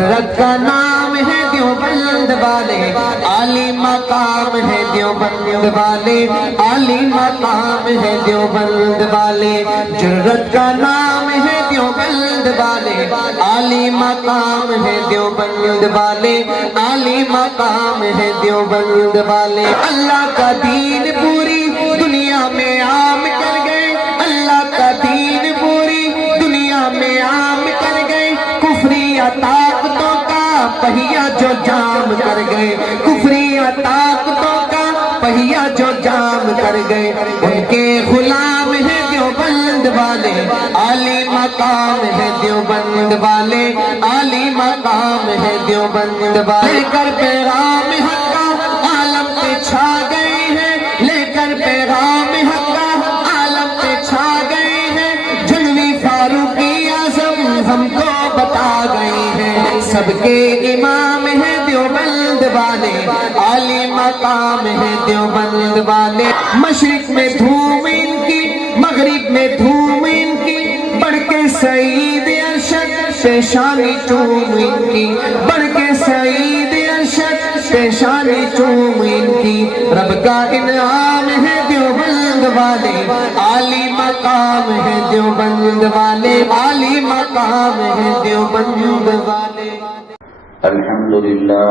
جرت کا نام ہے دیوبند والے، عالی مقام ہے دیوبند والے، عالی مقام ہے دیوبند والے، جرت کا نام ہے دیوبند والے، عالی مقام ہے دیوبند والے، عالی مقام ہے دیوبند والے۔ اللہ کا دین پوری دنیا میں عام کر گئے، اللہ کا دین پوری دنیا میں عام کر گئے، کفری طاقتوں کا پہیا جو جام کر گئے، کفری طاقتوں کا پہیا جو جام کر گئے، ان کے غلام ہیں دیوبند والے، عالی مقام ہے دیوبند والے، عالی مقام ہے دیوبند والے۔ لے کر پیغام حق کا عالم پہ چھا گئے ہیں، لے کر پیغام حق کا عالم پہ چھا گئے ہیں، جنوی فاروقی اعظم ہم کو بتا گئے ہیں، سب کے امام ہیں دیوبند والے، عالی مقام ہے دیوبند والے۔ مشرق میں دھوم ان کی، مغرب میں دھوم ان کی، بڑھ کے سعید ارشد پیشانی چوم ان کی، بڑھ کے سعید ارشد پیشانی چوم ان کی، رب کا انعام ہے دیوبند والے، عالی مقام ہے دیوبند والے، عالی مقام ہے دیوبند والے۔ الحمد لله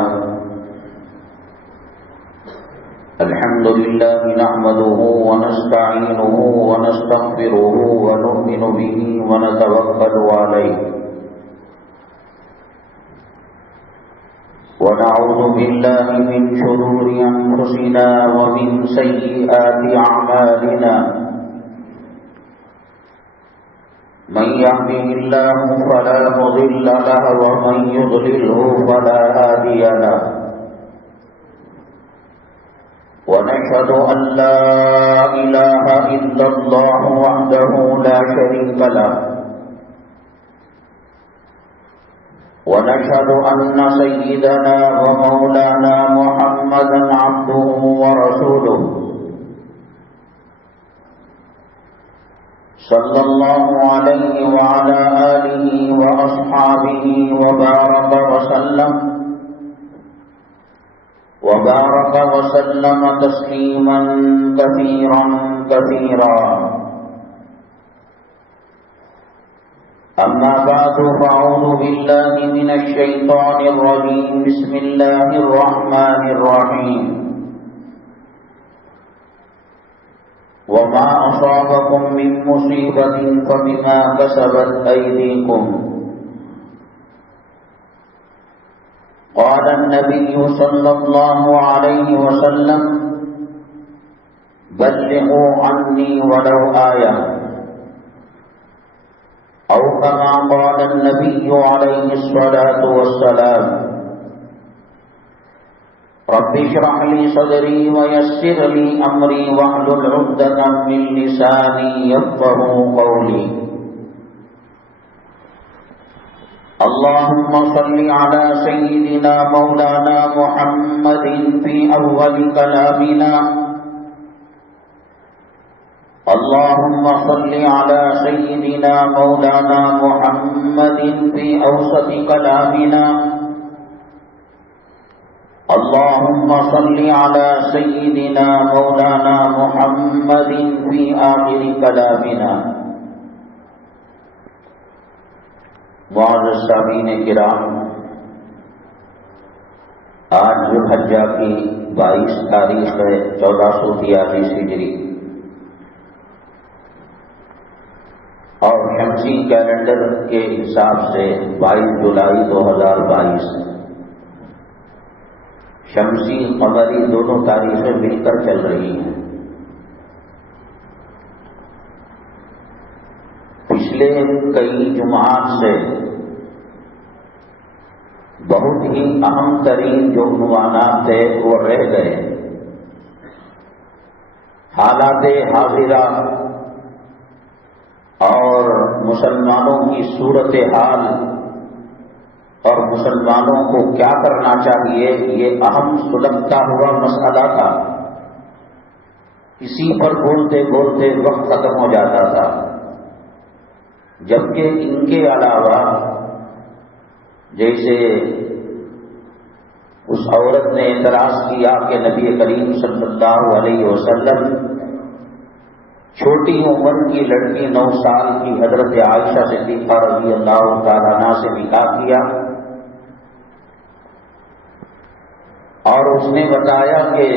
نحمده ونستعينه ونستغفره ونؤمن به ونتوكل عليه ونعوذ بالله من شرور أنفسنا ومن سيئات أعمالنا من يهده الله فلا مضل له ومن يضلله فلا هادي له ونشهد أن لا إله إلا الله وحده لا شريك له ونشهد أن سيدنا ومولانا محمدا عبده ورسوله صلى الله عليه وعلى آله وأصحابه وبارك وسلم تسليما كثيرا كثيرا أما بعد فأعوذ بالله من الشيطان الرجيم بسم الله الرحمن الرحيم وما أصابكم من مصيبة فبما كسبت أيديكم قال النبي صلى الله عليه وسلم بلغوا عني ولو آية أو كما قال النبي عليه الصلاة والسلام رب اشرح لي صدري ويسر لي أمري واحلل عقدة من لساني يفقهوا قولي اللهم صل على سيدنا مولانا محمد في أول كلامنا اللهم صل على سيدنا مولانا محمد في أوسط كلامنا اللهم صل على سيدنا مولانا محمد في آخر كلامنا۔ معزز سامعین کرام، آج ذوالحجہ کی 22 تاریخ ہے 1443 ہجری اور شمسی کیلنڈر کے حساب سے 22 جولائی 2022۔ شمسی قمری دونوں تاریخیں مل کر چل رہی ہیں۔ پچھلے کئی جمعات سے بہت ہی اہم ترین جو عنوانات تھے وہ رہ گئے۔ حالات حاضرہ اور مسلمانوں کی صورتحال اور مسلمانوں کو کیا کرنا چاہیے، یہ اہم سلگتا ہوا مسئلہ تھا۔ اسی پر بولتے بولتے وقت ختم ہو جاتا تھا، جبکہ ان کے علاوہ جیسے اس عورت نے اعتراض کیا کہ نبی کریم صلی اللہ علیہ وسلم چھوٹی عمر کی لڑکی 9 سال کی حضرت عائشہ صدیقہ رضی اللہ تعالیٰ عنہا سے نکاح کیا، اور اس نے بتایا کہ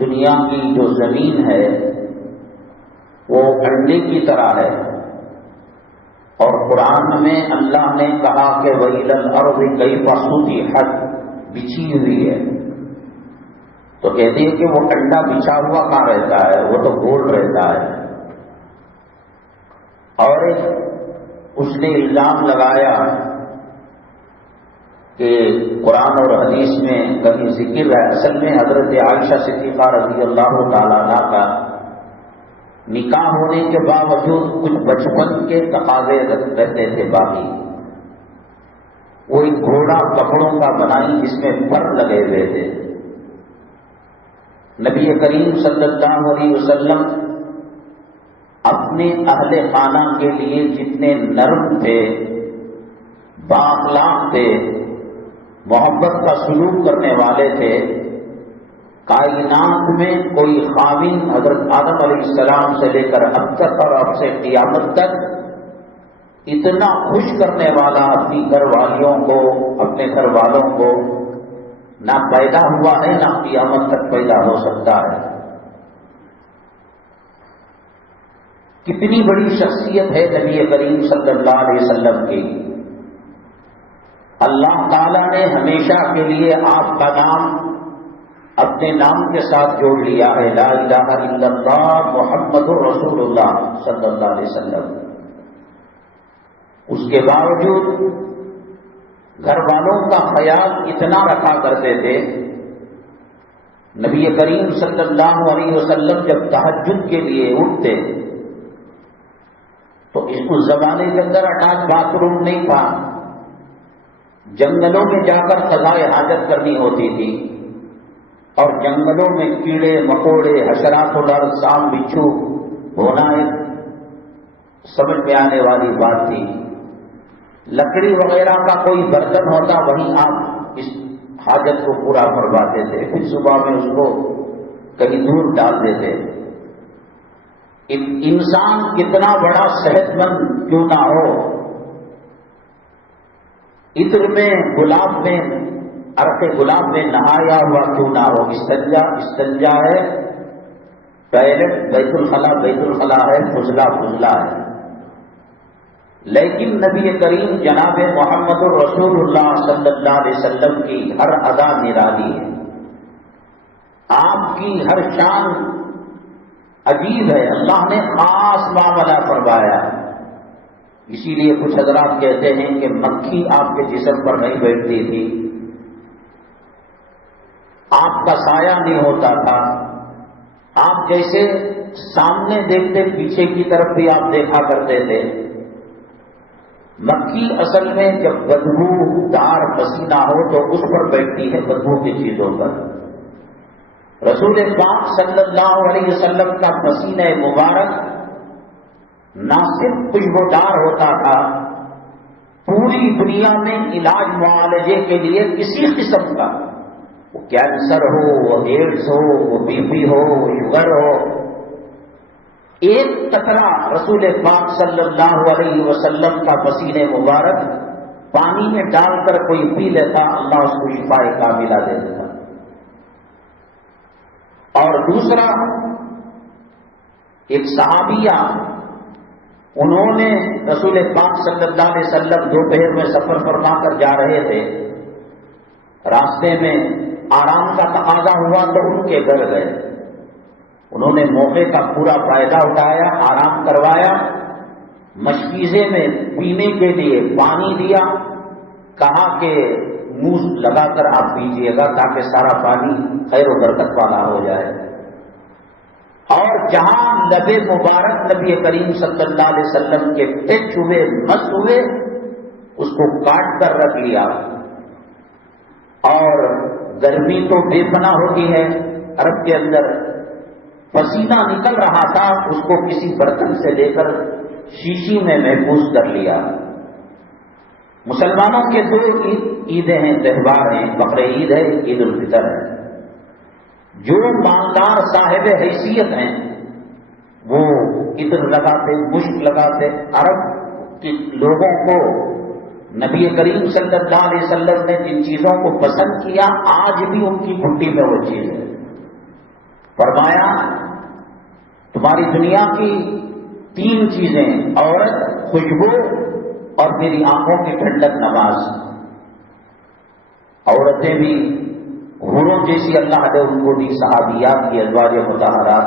دنیا کی جو زمین ہے وہ انڈے کی طرح ہے، اور قرآن میں اللہ نے کہا کہ وَإِلَى الْأَرْضِ كَيْفَ سُطِحَتْ بچھی ہوئی ہے، تو کہتے ہیں کہ وہ انڈا بچھا ہوا کہاں رہتا ہے، وہ تو گول رہتا ہے۔ اور اس نے الزام لگایا کہ قرآن اور حدیث میں کہیں ذکر ہے، اصل میں حضرت عائشہ صدیقہ رضی اللہ تعالیٰ عنہ کا نکاح ہونے کے باوجود کچھ بچپن کے تقاضے رہتے تھے باقی۔ وہ ایک گھوڑا کپڑوں کا بنائی جس میں پر لگے ہوئے تھے۔ نبی کریم صلی اللہ علیہ وسلم اپنے اہل خانہ کے لیے جتنے نرم تھے، بااخلاق تھے، محبت کا سلوک کرنے والے تھے، کائنات میں کوئی خاوند حضرت آدم علیہ السلام سے لے کر اب تک اور اب سے قیامت تک اتنا خوش کرنے والا اپنی گھر والیوں کو، اپنے گھر والوں کو نہ پیدا ہوا ہے، نہ قیامت تک پیدا ہو سکتا ہے۔ کتنی بڑی شخصیت ہے نبی کریم صلی اللہ علیہ وسلم کی۔ اللہ تعالیٰ نے ہمیشہ کے لیے آپ کا نام اپنے نام کے ساتھ جوڑ لیا ہے، لا الہ الا اللہ محمد رسول اللہ صلی اللہ علیہ وسلم۔ اس کے باوجود گھر والوں کا خیال اتنا رکھا کرتے تھے، نبی کریم صلی اللہ علیہ وسلم جب تہجد کے لیے اٹھتے تو اس زمانے کے اندر اٹیچ باتھ روم نہیں تھا، جنگلوں میں جا کر قضائے حاجت کرنی ہوتی تھی، اور جنگلوں میں کیڑے مکوڑے حشرات الارض سام بچھو ہونا ایک سمجھ میں آنے والی بات تھی۔ لکڑی وغیرہ کا کوئی برتن ہوتا وہیں آپ اس حاجت کو پورا کرواتے تھے، پھر صبح میں اس کو کہیں دور ڈال دیتے۔ انسان کتنا بڑا صحت مند کیوں نہ ہو، عطر میں گلاب میں عرق گلاب میں نہایا ہوا کیوں نہ ہو، استنجا ہے، ٹوائلٹ بیت الخلا ہے، فضلہ ہے، لیکن نبی کریم جناب محمد الرسول اللہ صلی اللہ علیہ وسلم کی ہر ادا نرالی ہے، آپ کی ہر شان عجیب ہے، اللہ نے خاص معاملہ فرمایا۔ اسی لیے کچھ حضرات کہتے ہیں کہ مکھی آپ کے جسم پر نہیں بیٹھتی تھی، آپ کا سایہ نہیں ہوتا تھا، آپ جیسے سامنے دیکھتے پیچھے کی طرف بھی آپ دیکھا کرتے تھے۔ مکھی اصل میں جب بدبو دار پسینہ ہو تو اس پر بیٹھتی ہے، بدبو کی چیزوں پر۔ رسول پاک صلی اللہ علیہ وسلم کا پسینہ مبارک نہ صرف خوشبودار ہوتا تھا، پوری دنیا میں علاج معالجے کے لیے کسی قسم کا، وہ کینسر ہو، وہ ایڈز ہو، وہ بی پی ہو، وہ شوگر ہو، ایک قطرہ رسول پاک صلی اللہ علیہ وسلم کا پسینہ مبارک پانی میں ڈال کر کوئی پی لیتا، اللہ اس کو شفا کاملہ دے دیتا۔ اور دوسرا، ایک صحابیہ، انہوں نے رسول پاک صلی اللہ علیہ وسلم دوپہر میں سفر فرما کر جا رہے تھے، راستے میں آرام کا تقاضا ہوا تو ان کے گھر گئے، انہوں نے موقع کا پورا فائدہ اٹھایا، آرام کروایا، مشکیزے میں پینے کے لیے پانی دیا، کہا کہ منہ لگا کر آپ پیجیے گا تاکہ سارا پانی خیر و برکت والا ہو جائے۔ اور جہاں لب مبارک نبی کریم صلی اللہ علیہ وسلم کے ٹچ ہوئے، مس ہوئے، اس کو کاٹ کر رکھ لیا۔ اور گرمی تو بے پناہ ہوتی ہے عرب کے اندر، پسینہ نکل رہا تھا، اس کو کسی برتن سے لے کر شیشی میں محفوظ کر لیا۔ مسلمانوں کے دو عیدیں ہیں، تہوار ہیں، بقر عید ہے، عید الفطر ہے۔ جو مالدار صاحب حیثیت ہیں وہ عطر لگاتے، مشک لگاتے۔ عرب کے لوگوں کو نبی کریم صلی اللہ علیہ وسلم نے جن چیزوں کو پسند کیا آج بھی ان کی گھٹی میں وہ چیز ہے۔ فرمایا تمہاری دنیا کی 3 چیزیں، عورت، خوشبو اور میری آنکھوں کی ٹھنڈک نماز۔ عورتیں بھی حوروں جیسی اللہ نے ان کو دی، صحابیات کی ازواج مطہرات۔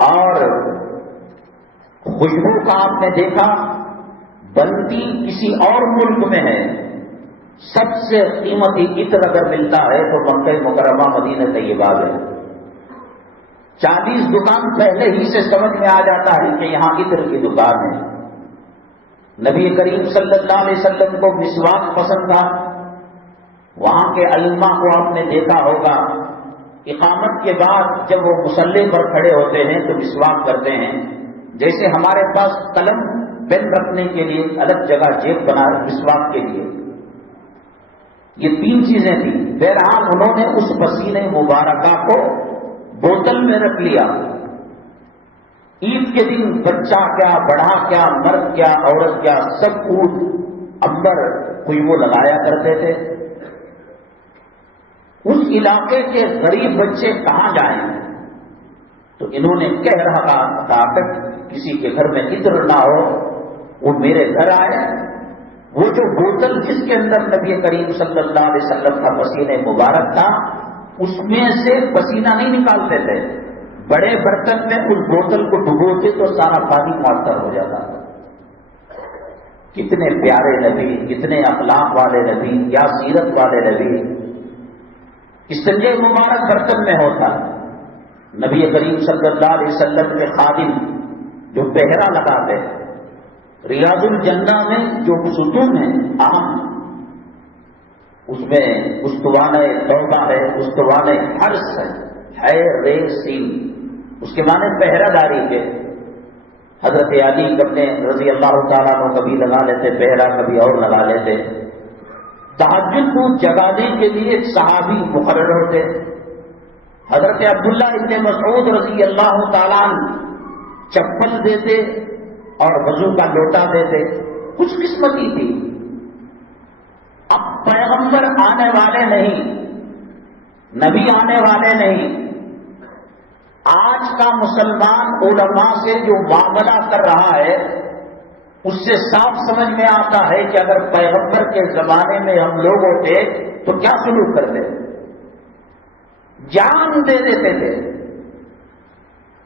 اور خوشبو کا آپ نے دیکھا بنتی کسی اور ملک میں ہے، سب سے قیمتی عطر اگر ملتا ہے تو مکہ مکرمہ مدینہ طیبہ ہے۔ 40 دکان پہلے ہی سے سمجھ میں آ جاتا ہے کہ یہاں عطر کی دکان ہے۔ نبی کریم صلی اللہ علیہ وسلم کو مسواک پسند تھا۔ وہاں کے ائمہ کو آپ نے دیکھا ہوگا، اقامت کے بعد جب وہ مصلی پر کھڑے ہوتے ہیں تو مسواک کرتے ہیں۔ جیسے ہمارے پاس قلم پین رکھنے کے لیے الگ جگہ جیب بنا مسواک کے لیے، یہ 3 چیزیں تھیں۔ بہرحال انہوں نے اس پسینے مبارکہ کو بوتل میں رکھ لیا۔ عید کے دن بچہ کیا، بڑا کیا، مرد کیا، عورت کیا، سب عود عنبر خوشبو لگایا کرتے تھے۔ اس علاقے کے غریب بچے کہاں جائیں؟ تو انہوں نے کہہ رہا تھا کہ کسی کے گھر میں عطر نہ ہو وہ میرے گھر آئے۔ وہ جو بوتل جس کے اندر نبی کریم صلی اللہ علیہ وسلم کا پسینہ مبارک تھا، اس میں سے پسینہ نہیں نکالتے تھے، بڑے برتن میں اس بوتل کو ڈبوتے تو سارا پانی معطر ہو جاتا تھا۔ کتنے پیارے نبی، کتنے اخلاق والے نبی، کیا سیرت والے نبی۔ استنجے مبارک برتن میں ہوتا۔ نبی کریم صلی اللہ علیہ وسلم کے خادم جو پہرا لگاتے ہیں، ریاض الجنہ میں جو ستون ہیں اہم، اس میں استوانہ توبہ ہے، استوانہ حرس ہے رے سین، اس کے معنی پہرا داری کے۔ حضرت علی اپنے رضی اللہ تعالیٰ کو کبھی لگا لیتے پہرا، کبھی اور لگا لیتے۔ تہجد کو جگانے کے لیے ایک صحابی مقرر ہوتے، حضرت عبداللہ ابن مسعود رضی اللہ تعالیٰ چپل دیتے اور وضو کا لوٹا دیتے۔ کچھ قسمتی تھی۔ اب پیغمبر آنے والے نہیں، نبی آنے والے نہیں، آج کا مسلمان علماء سے جو معاملہ کر رہا ہے اس سے صاف سمجھ میں آتا ہے کہ اگر پیغمبر کے زمانے میں ہم لوگ ہوتے تو کیا سلوک کرتے؟ جان دے دیتے تھے۔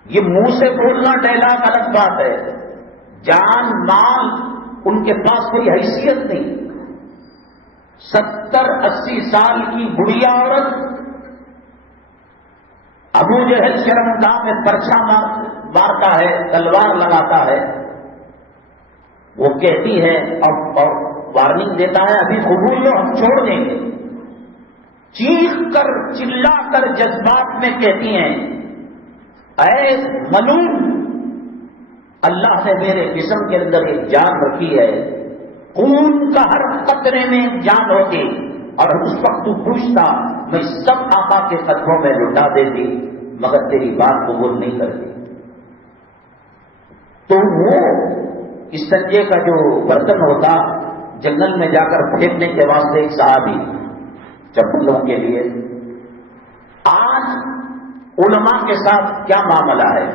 یہ منہ سے بولنا ڈائلاگ الگ بات ہے، جان مال ان کے پاس کوئی حیثیت نہیں۔ 70-80 سال کی بڑھیا عورت ابو جہل شرمگاہ میں پرچہ مارتا ہے، تلوار لگاتا ہے، وہ کہتی ہے اور وارننگ دیتا ہے ابھی قبول لو ہم چھوڑ دیں گے۔ چیخ کر چلا کر جذبات میں کہتی ہیں اے ملعون، اللہ نے میرے جسم کے اندر ایک جان رکھی ہے، خون کا ہر قطرے میں ایک جان ہوتی، اور اس وقت تو پوچھتا میں سب آقا کے قدموں میں لٹا دیتی، مگر تیری بات قبول نہیں کرتی۔ تو وہ استنجے کا جو برتن ہوتا جنگل میں جا کر پھینکنے کے واسطے ایک صحابی چپلوں کے لیے۔ آج علماء کے ساتھ کیا معاملہ ہے؟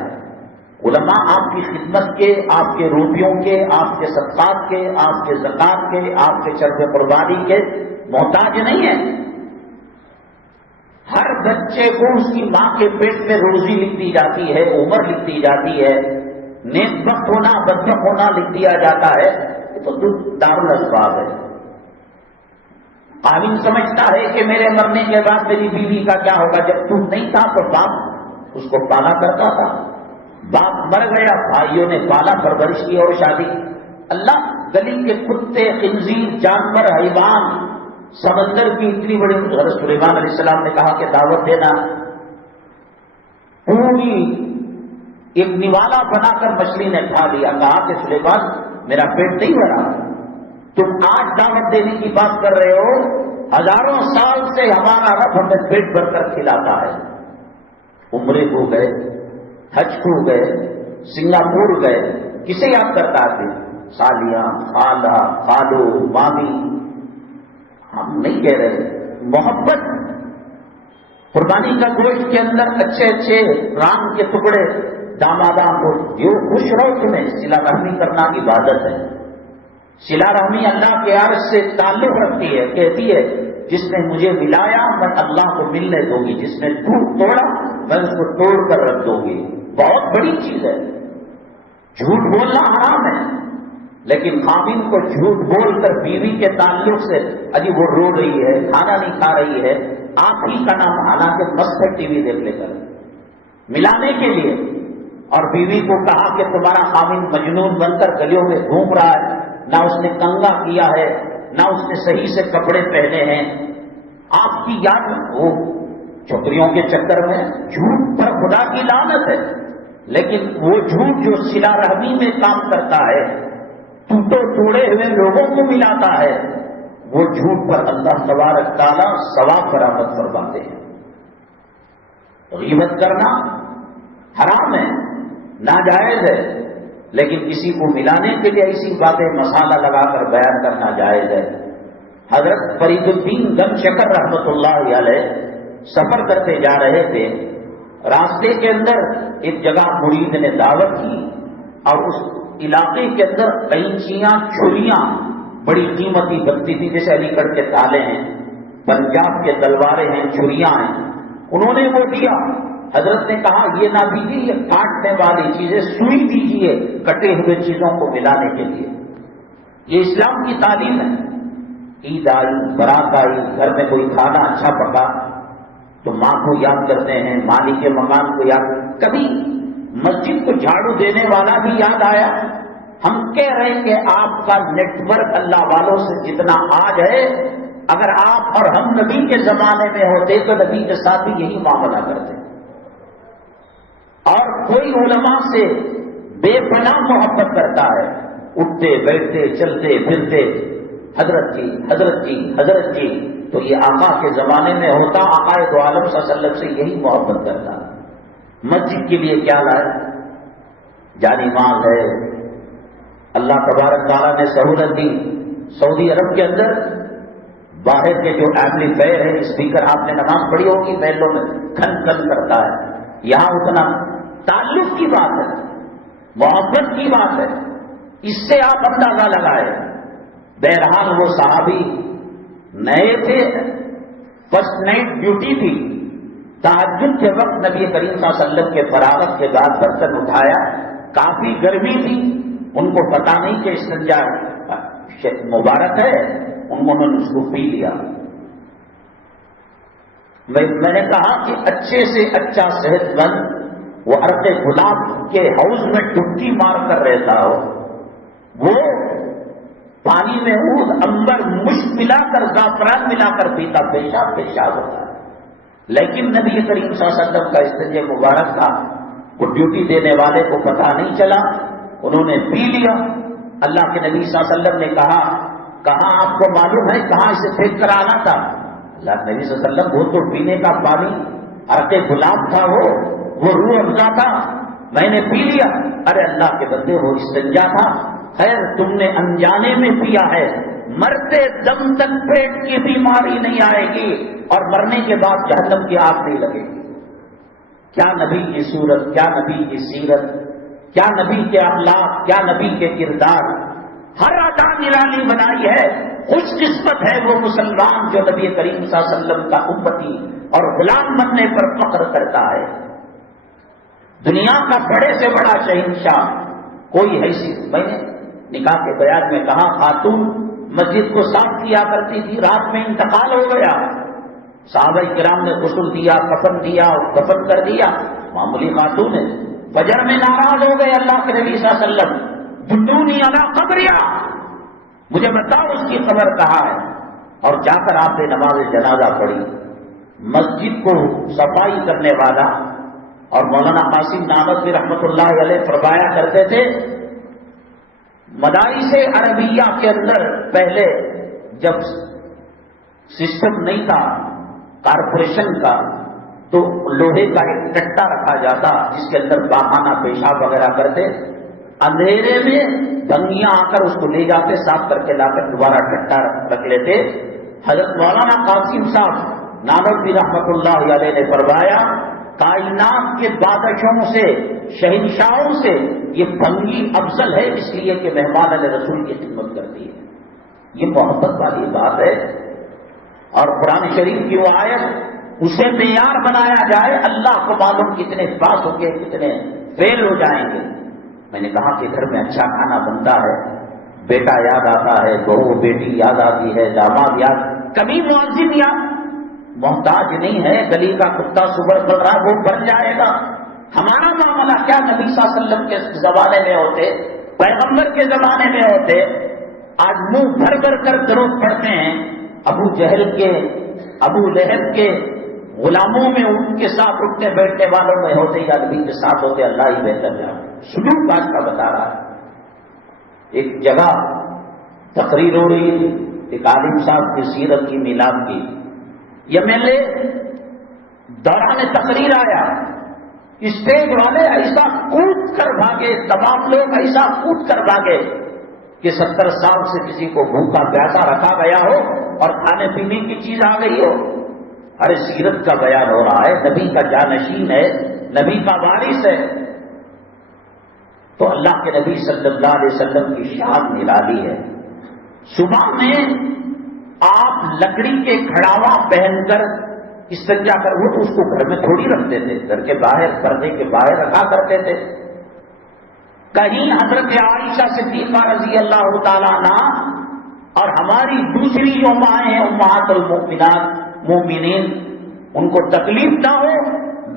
علماء آپ کی خدمت کے، آپ کے روپیوں کے، آپ کے صدقات کے، آپ کے زکات کے، آپ کے چرب قربانی کے محتاج نہیں ہے۔ ہر بچے کو اس کی ماں کے پیٹ میں روزی لکھ دی جاتی ہے، عمر لکھ دی جاتی ہے، نیک بخت ہونا بدبخت ہونا لکھ دیا جاتا ہے۔ یہ تو دارالاسباب ہے۔ قانون سمجھتا ہے کہ میرے مرنے کے بعد میری بیوی کا کیا ہوگا؟ جب تو نہیں تھا تو باپ اس کو پالا کرتا تھا، باپ مر گیا، بھائیوں نے پالا پرورش کی اور شادی۔ اللہ گلی کے کتے، خنزیر، جانور، حیوان، سمندر کی اتنی بڑی، حضرت سلیمان علیہ السلام نے کہا کہ دعوت دینا، پوری ایک نوالا بنا کر مچھلی نے کھا لیا۔ کہا کہ سلیمان میرا پیٹ نہیں بھرا. تم آج دعوت دینے کی بات کر رہے ہو, ہزاروں سال سے ہمارا رب ہمیں پیٹ بھر کر کھلاتا ہے. عمرے کو گئے, حج کو گئے, سنگاپور گئے, کسے یاد کرتا ہے؟ سالیاں, خالہ, خالو, مامی. ہم نہیں کہہ رہے, محبت. قربانی کا گوشت کے اندر اچھے اچھے رام کے ٹکڑے داماداں کو جو خوش رہو. تمہیں صلہ رحمی کرنا عبادت ہے. صلہ رحمی اللہ کے عرش سے تعلق رکھتی ہے. کہتی ہے جس نے مجھے ملایا میں اللہ کو ملنے دوں گی, جس نے توڑا میں اس کو توڑ کر رکھ دوں گی. بہت بڑی چیز ہے. جھوٹ بولنا حرام ہے, لیکن خاوند کو جھوٹ بول کر بیوی کے تعلق سے اجی وہ رو رہی ہے, کھانا نہیں کھا رہی ہے, آپ ہی کا نام حالانکہ مست ٹی وی دیکھ لے کر ملانے کے لیے, اور بیوی کو کہا کہ تمہارا خاوند مجنون بن کر گلیوں میں گھوم رہا ہے, نہ اس نے کنگا کیا ہے, نہ اس نے صحیح سے کپڑے پہنے ہیں. آپ کی یاد وہ چھوکریوں کے چکر میں جھوٹ پر خدا کی لعنت ہے. لیکن وہ جھوٹ جو صلہ رحمی میں کام کرتا ہے, ٹوٹے توڑے ہوئے لوگوں کو ملاتا ہے, وہ جھوٹ پر اللہ تبارک تعالیٰ ثواب برآمد فرماتے ہیں. غیبت کرنا حرام ہے, ناجائز ہے, لیکن کسی کو ملانے کے لیے ایسی باتیں مسالہ لگا کر بیان کرنا جائز ہے. حضرت فرید الدین گن شکر رحمۃ اللہ علیہ سفر کرتے جا رہے تھے. راستے کے اندر ایک جگہ مرید نے دعوت کی, اور اس علاقے کے اندر قینچیاں, چھریاں بڑی قیمتی بنتی تھی, جیسے علی گڑھ کے تالے ہیں, پنجاب کے تلواریں ہیں, چھریاں ہیں. انہوں نے وہ دیا. حضرت نے کہا یہ نہ دیجیے, یہ کاٹنے والی چیزیں, سوئی دیجیے کٹے ہوئے چیزوں کو ملانے کے لیے. یہ اسلام کی تعلیم ہے. عید آئی, برات آئی, گھر میں کوئی کھانا اچھا پکا تو ماں کو یاد کرتے ہیں, مالک کے مکان کو یاد. کبھی مسجد کو جھاڑو دینے والا بھی یاد آیا. ہم کہہ رہے ہیں کہ آپ کا نیٹ ورک اللہ والوں سے جتنا آج ہے, اگر آپ اور ہم نبی کے زمانے میں ہوتے تو نبی کے ساتھ بھی یہی معاملہ کرتے. اور کوئی علماء سے بے پناہ محبت کرتا ہے, اٹھتے بیٹھتے چلتے پھرتے حضرت جی حضرت جی حضرت جی. تو یہ آقا کے زمانے میں ہوتا, آقا دو عالم صلی اللہ علیہ وسلم سے یہی محبت کرتا. مسجد کے لیے کیا لائے؟ جانی مال ہے. اللہ تبارک تعالیٰ نے سہولت دی. سعودی عرب کے اندر باہر کے جو ایمپلیفائر ہے, اسپیکر, آپ نے نماز پڑھی ہوگی محلوں میں کھن کھن کرتا ہے. یہاں اتنا تعلق کی بات ہے, محبت کی بات ہے. اس سے آپ اندازہ لگائے. بہرحال وہ صحابی نئے تھے, فرسٹ نائٹ ڈیوٹی تھی. تہجد کے وقت نبی کریم صلی اللہ علیہ وسلم کے فراغت کے بعد برتن اٹھایا. کافی گرمی تھی, ان کو پتا نہیں کہ استنجا مبارک ہے, انہوں نے اس کو پی لیا. میں نے کہا کہ اچھے سے اچھا صحت مند وہ عرق گلاب کے ہاؤس میں ڈبکی مار کر رہتا ہو, وہ پانی میں اود امبر مشک ملا کر زعفران ملا کر پیتا, پیشاب پیشاب ہوتا ہے. لیکن نبی کریم صلی اللہ علیہ وسلم کا استنجا مبارک تھا, وہ ڈیوٹی دینے والے کو پتا نہیں چلا, انہوں نے پی لیا. اللہ کے نبی صلی اللہ علیہ وسلم نے کہا, کہاں آپ کو معلوم ہے کہاں اسے پھینک کر آنا تھا؟ اللہ کے نبی صلی اللہ علیہ وسلم, وہ تو پینے کا پانی عرق گلاب تھا, وہ روح افزا تھا, میں نے پی لیا. ارے اللہ کے بندے, وہ استنجا تھا. خیر تم نے انجانے میں پیا ہے, مرتے دم تک پیٹ کی بیماری نہیں آئے گی, اور مرنے کے بعد جہنم کی آگ نہیں لگے گی. کیا نبی کی صورت, کیا نبی کی سیرت, کیا نبی کے اخلاق, کیا نبی کے کردار. ہر ادا نرالی بنائی ہے. خوش قسمت ہے وہ مسلمان جو نبی کریم صلی اللہ علیہ وسلم کا امتی اور غلام بننے پر فخر کرتا ہے. دنیا کا بڑے سے بڑا شہنشاہ کوئی حیثیت. میں نے نکاح کے بیان میں کہا, خاتون مسجد کو صاف کیا کرتی تھی, رات میں انتقال ہو گیا, صحابہ کرام نے غسل دیا, کفن دیا اور دفن کر دیا. معمولی خاتون ہے, فجر میں ناراض ہو گئے اللہ کے نبی صلی اللہ علیہ وسلم, دلونی علی قبریا, مجھے بتاؤ اس کی قبر کہاں ہے. اور جا کر آپ نے نماز جنازہ پڑھی. مسجد کو صفائی کرنے والا اور مولانا قاسم نامت رحمۃ اللہ علیہ فرمایا کرتے تھے, مدارس عربیہ کے اندر پہلے جب سسٹم نہیں تھا کارپوریشن کا تو لوہے کا ایک کٹا رکھا جاتا جس کے اندر پاخانہ پیشاب وغیرہ کرتے، اندھیرے میں بھنگیاں آ کر اس کو لے جاتے، صاف کر کے لا کر دوبارہ کٹا رکھ لیتے۔ حضرت مولانا قاسم صاحب نانوتوی رحمۃ اللہ علیہ نے فرمایا کائنات کے بادشاہوں سے شہنشاہوں سے یہ بھنگی افضل ہے، اس لیے کہ مہمان رسول کی خدمت کرتی ہے۔ یہ محبت والی بات ہے۔ اور قرآن شریف کی وہ آیت اسے معیار بنایا جائے، اللہ کو معلوم کتنے پاس ہوں گے، کتنے فیل ہو جائیں گے۔ میں نے کہا کہ گھر میں اچھا کھانا بنتا ہے، بیٹا یاد آتا ہے، بہو بیٹی یاد آتی ہے، داماد یاد، کبھی مؤذن یاد محتاج نہیں ہے، گلی کا کتا صبح بڑھ رہا وہ بن جائے گا۔ ہمارا معاملہ کیا نبی صلی اللہ علیہ وسلم کے زمانے میں ہوتے، پیغمبر کے زمانے میں ہوتے، آج منہ بھر بھر کر درود پڑھتے ہیں۔ ابو جہل کے، ابو لہب کے غلاموں میں ان کے ساتھ اٹھنے بیٹھنے والوں میں ہوتے یا نبی کے ساتھ ہوتے، اللہ ہی بہتر جانے۔ سلوک بات کا بتا رہا ہے۔ ایک جگہ تقریر ہو رہی ہے، ایک عالم صاحب کی سیرت کی میلاد کی، یہ میلے دوران تقریر آیا، اسٹیج والے ایسا کود کر بھاگے، تمام لوگ ایسا کود کر بھاگے کہ 70 سال سے کسی کو بھوکا پیاسا رکھا گیا ہو اور کھانے پینے کی چیز آ گئی ہو۔ ارے سیرت کا بیان ہو رہا ہے، نبی کا جانشین ہے، نبی کا وارث ہے، تو اللہ کے نبی صلی اللہ علیہ وسلم کی شان نرالی ہے۔ صبح میں آپ لکڑی کے کھڑاوا پہن کر استنجا کر، وہ تو اس کو گھر میں تھوڑی رکھتے تھے، گھر کے باہر پردے کے باہر رکھا کرتے تھے۔ کہیں حضرت عائشہ صدیقہ رضی اللہ تعالیٰ عنہ اور ہماری دوسری جو مائیں ہیں امہات المؤمنات مومنین، ان کو تکلیف نہ ہو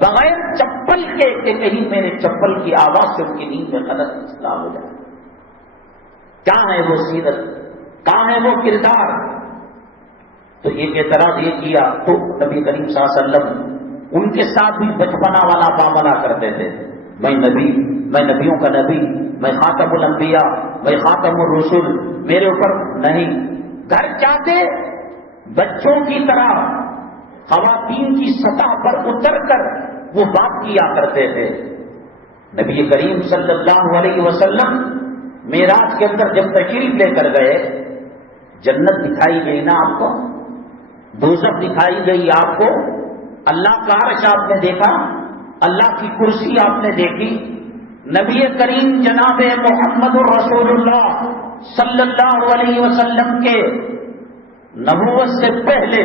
بغیر چپل کے کہ کہیں میرے چپل کی آواز سے ان کی نیند میں غلط اصلاح ہو جائے۔ کیا ہے وہ سیرت، کہاں ہے وہ کردار؟ تو ایک اعتراض یہ کیا تو نبی کریم صلی اللہ علیہ وسلم ان کے ساتھ بھی بچپنا والا معاملہ کرتے تھے، میں نبی، میں نبیوں کا نبی، میں خاتم الانبیاء، میں خاتم الرسول، میرے اوپر نہیں۔ گھر چاہتے بچوں کی طرح خواتین کی سطح پر اتر کر وہ بات کیا کرتے تھے۔ نبی کریم صلی اللہ علیہ وسلم معراج کے اندر جب تشریف لے کر گئے، جنت دکھائی گئی نا آپ کو، دوزخ دکھائی گئی آپ کو، اللہ کا عرش آپ نے دیکھا، اللہ کی کرسی آپ نے دیکھی، نبی کریم جناب محمد الرسول اللہ صلی اللہ علیہ وسلم کے نبوت سے پہلے،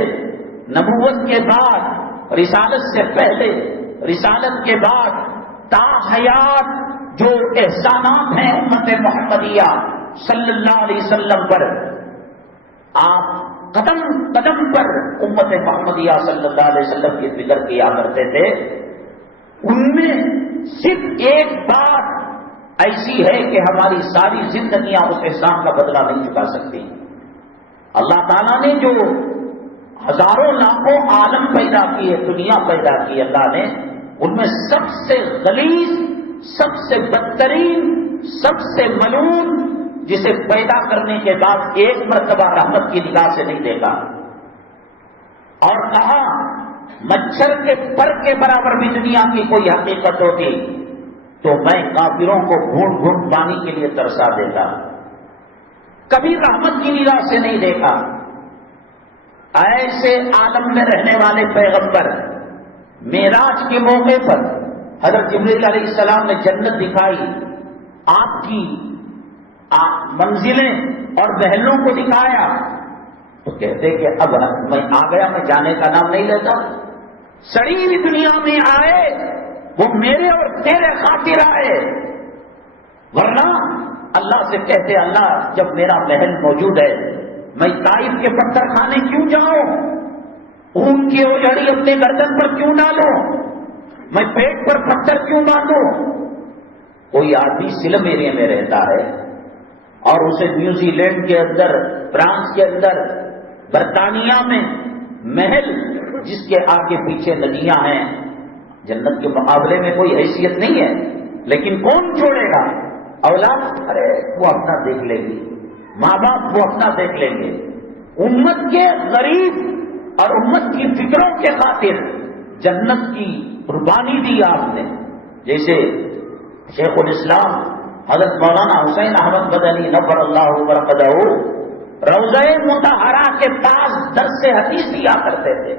نبوت کے بعد، رسالت سے پہلے، رسالت کے بعد تا حیات جو احسانات ہیں امت محمدیہ صلی اللہ علیہ وسلم پر، آپ قدم قدم پر امت محمدیہ صلی اللہ علیہ وسلم کی فکر کیا کرتے تھے۔ ان میں صرف ایک بات ایسی ہے کہ ہماری ساری زندگیاں اس احسان کا بدلہ نہیں چکا سکتی۔ اللہ تعالیٰ نے جو ہزاروں لاکھوں عالم پیدا کیے، دنیا پیدا کی اللہ نے، ان میں سب سے غلیظ، سب سے بدترین، سب سے ملعون، جسے پیدا کرنے کے بعد ایک مرتبہ رحمت کی نگاہ سے نہیں دیکھا، اور کہا مچھر کے پر کے برابر بھی دنیا کی کوئی حقیقت ہوتی تو میں کافروں کو گھونٹ گھونٹ پانی کے لیے ترسا دیتا، کبھی رحمت کی نگاہ سے نہیں دیکھا۔ ایسے عالم میں رہنے والے پیغمبر معراج کے موقع پر حضرت جبریل علیہ السلام نے جنت دکھائی، آپ کی منزلیں اور محلوں کو دکھایا، تو کہتے کہ اب میں آ گیا، میں جانے کا نام نہیں لیتا۔ سڑی ہوئی دنیا میں آئے وہ میرے اور تیرے خاطر آئے، ورنہ اللہ سے کہتے اللہ جب میرا محل موجود ہے میں طائف کے پتھر کھانے کیوں جاؤں، اون کی اوجڑی اپنے گردن پر کیوں ڈالوں، میں پیٹ پر پتھر کیوں باندھوں۔ کوئی آدمی سلم ایریا میں رہتا ہے اور اسے نیوزی لینڈ کے اندر، فرانس کے اندر، برطانیہ میں محل جس کے آگے پیچھے ندیاں ہیں، جنت کے مقابلے میں کوئی حیثیت نہیں ہے، لیکن کون چھوڑے گا؟ اولاد ارے وہ اپنا دیکھ لیں گی، ماں باپ وہ اپنا دیکھ لیں گے. امت کے غریب اور امت کی فکروں کے خاطر جنت کی قربانی دی آپ نے. جیسے شیخ الاسلام حضرت مولانا حسین احمد مدنی نور اللہ برکتہ روضہ مطہرہ کے پاس درس حدیث دیا کرتے تھے.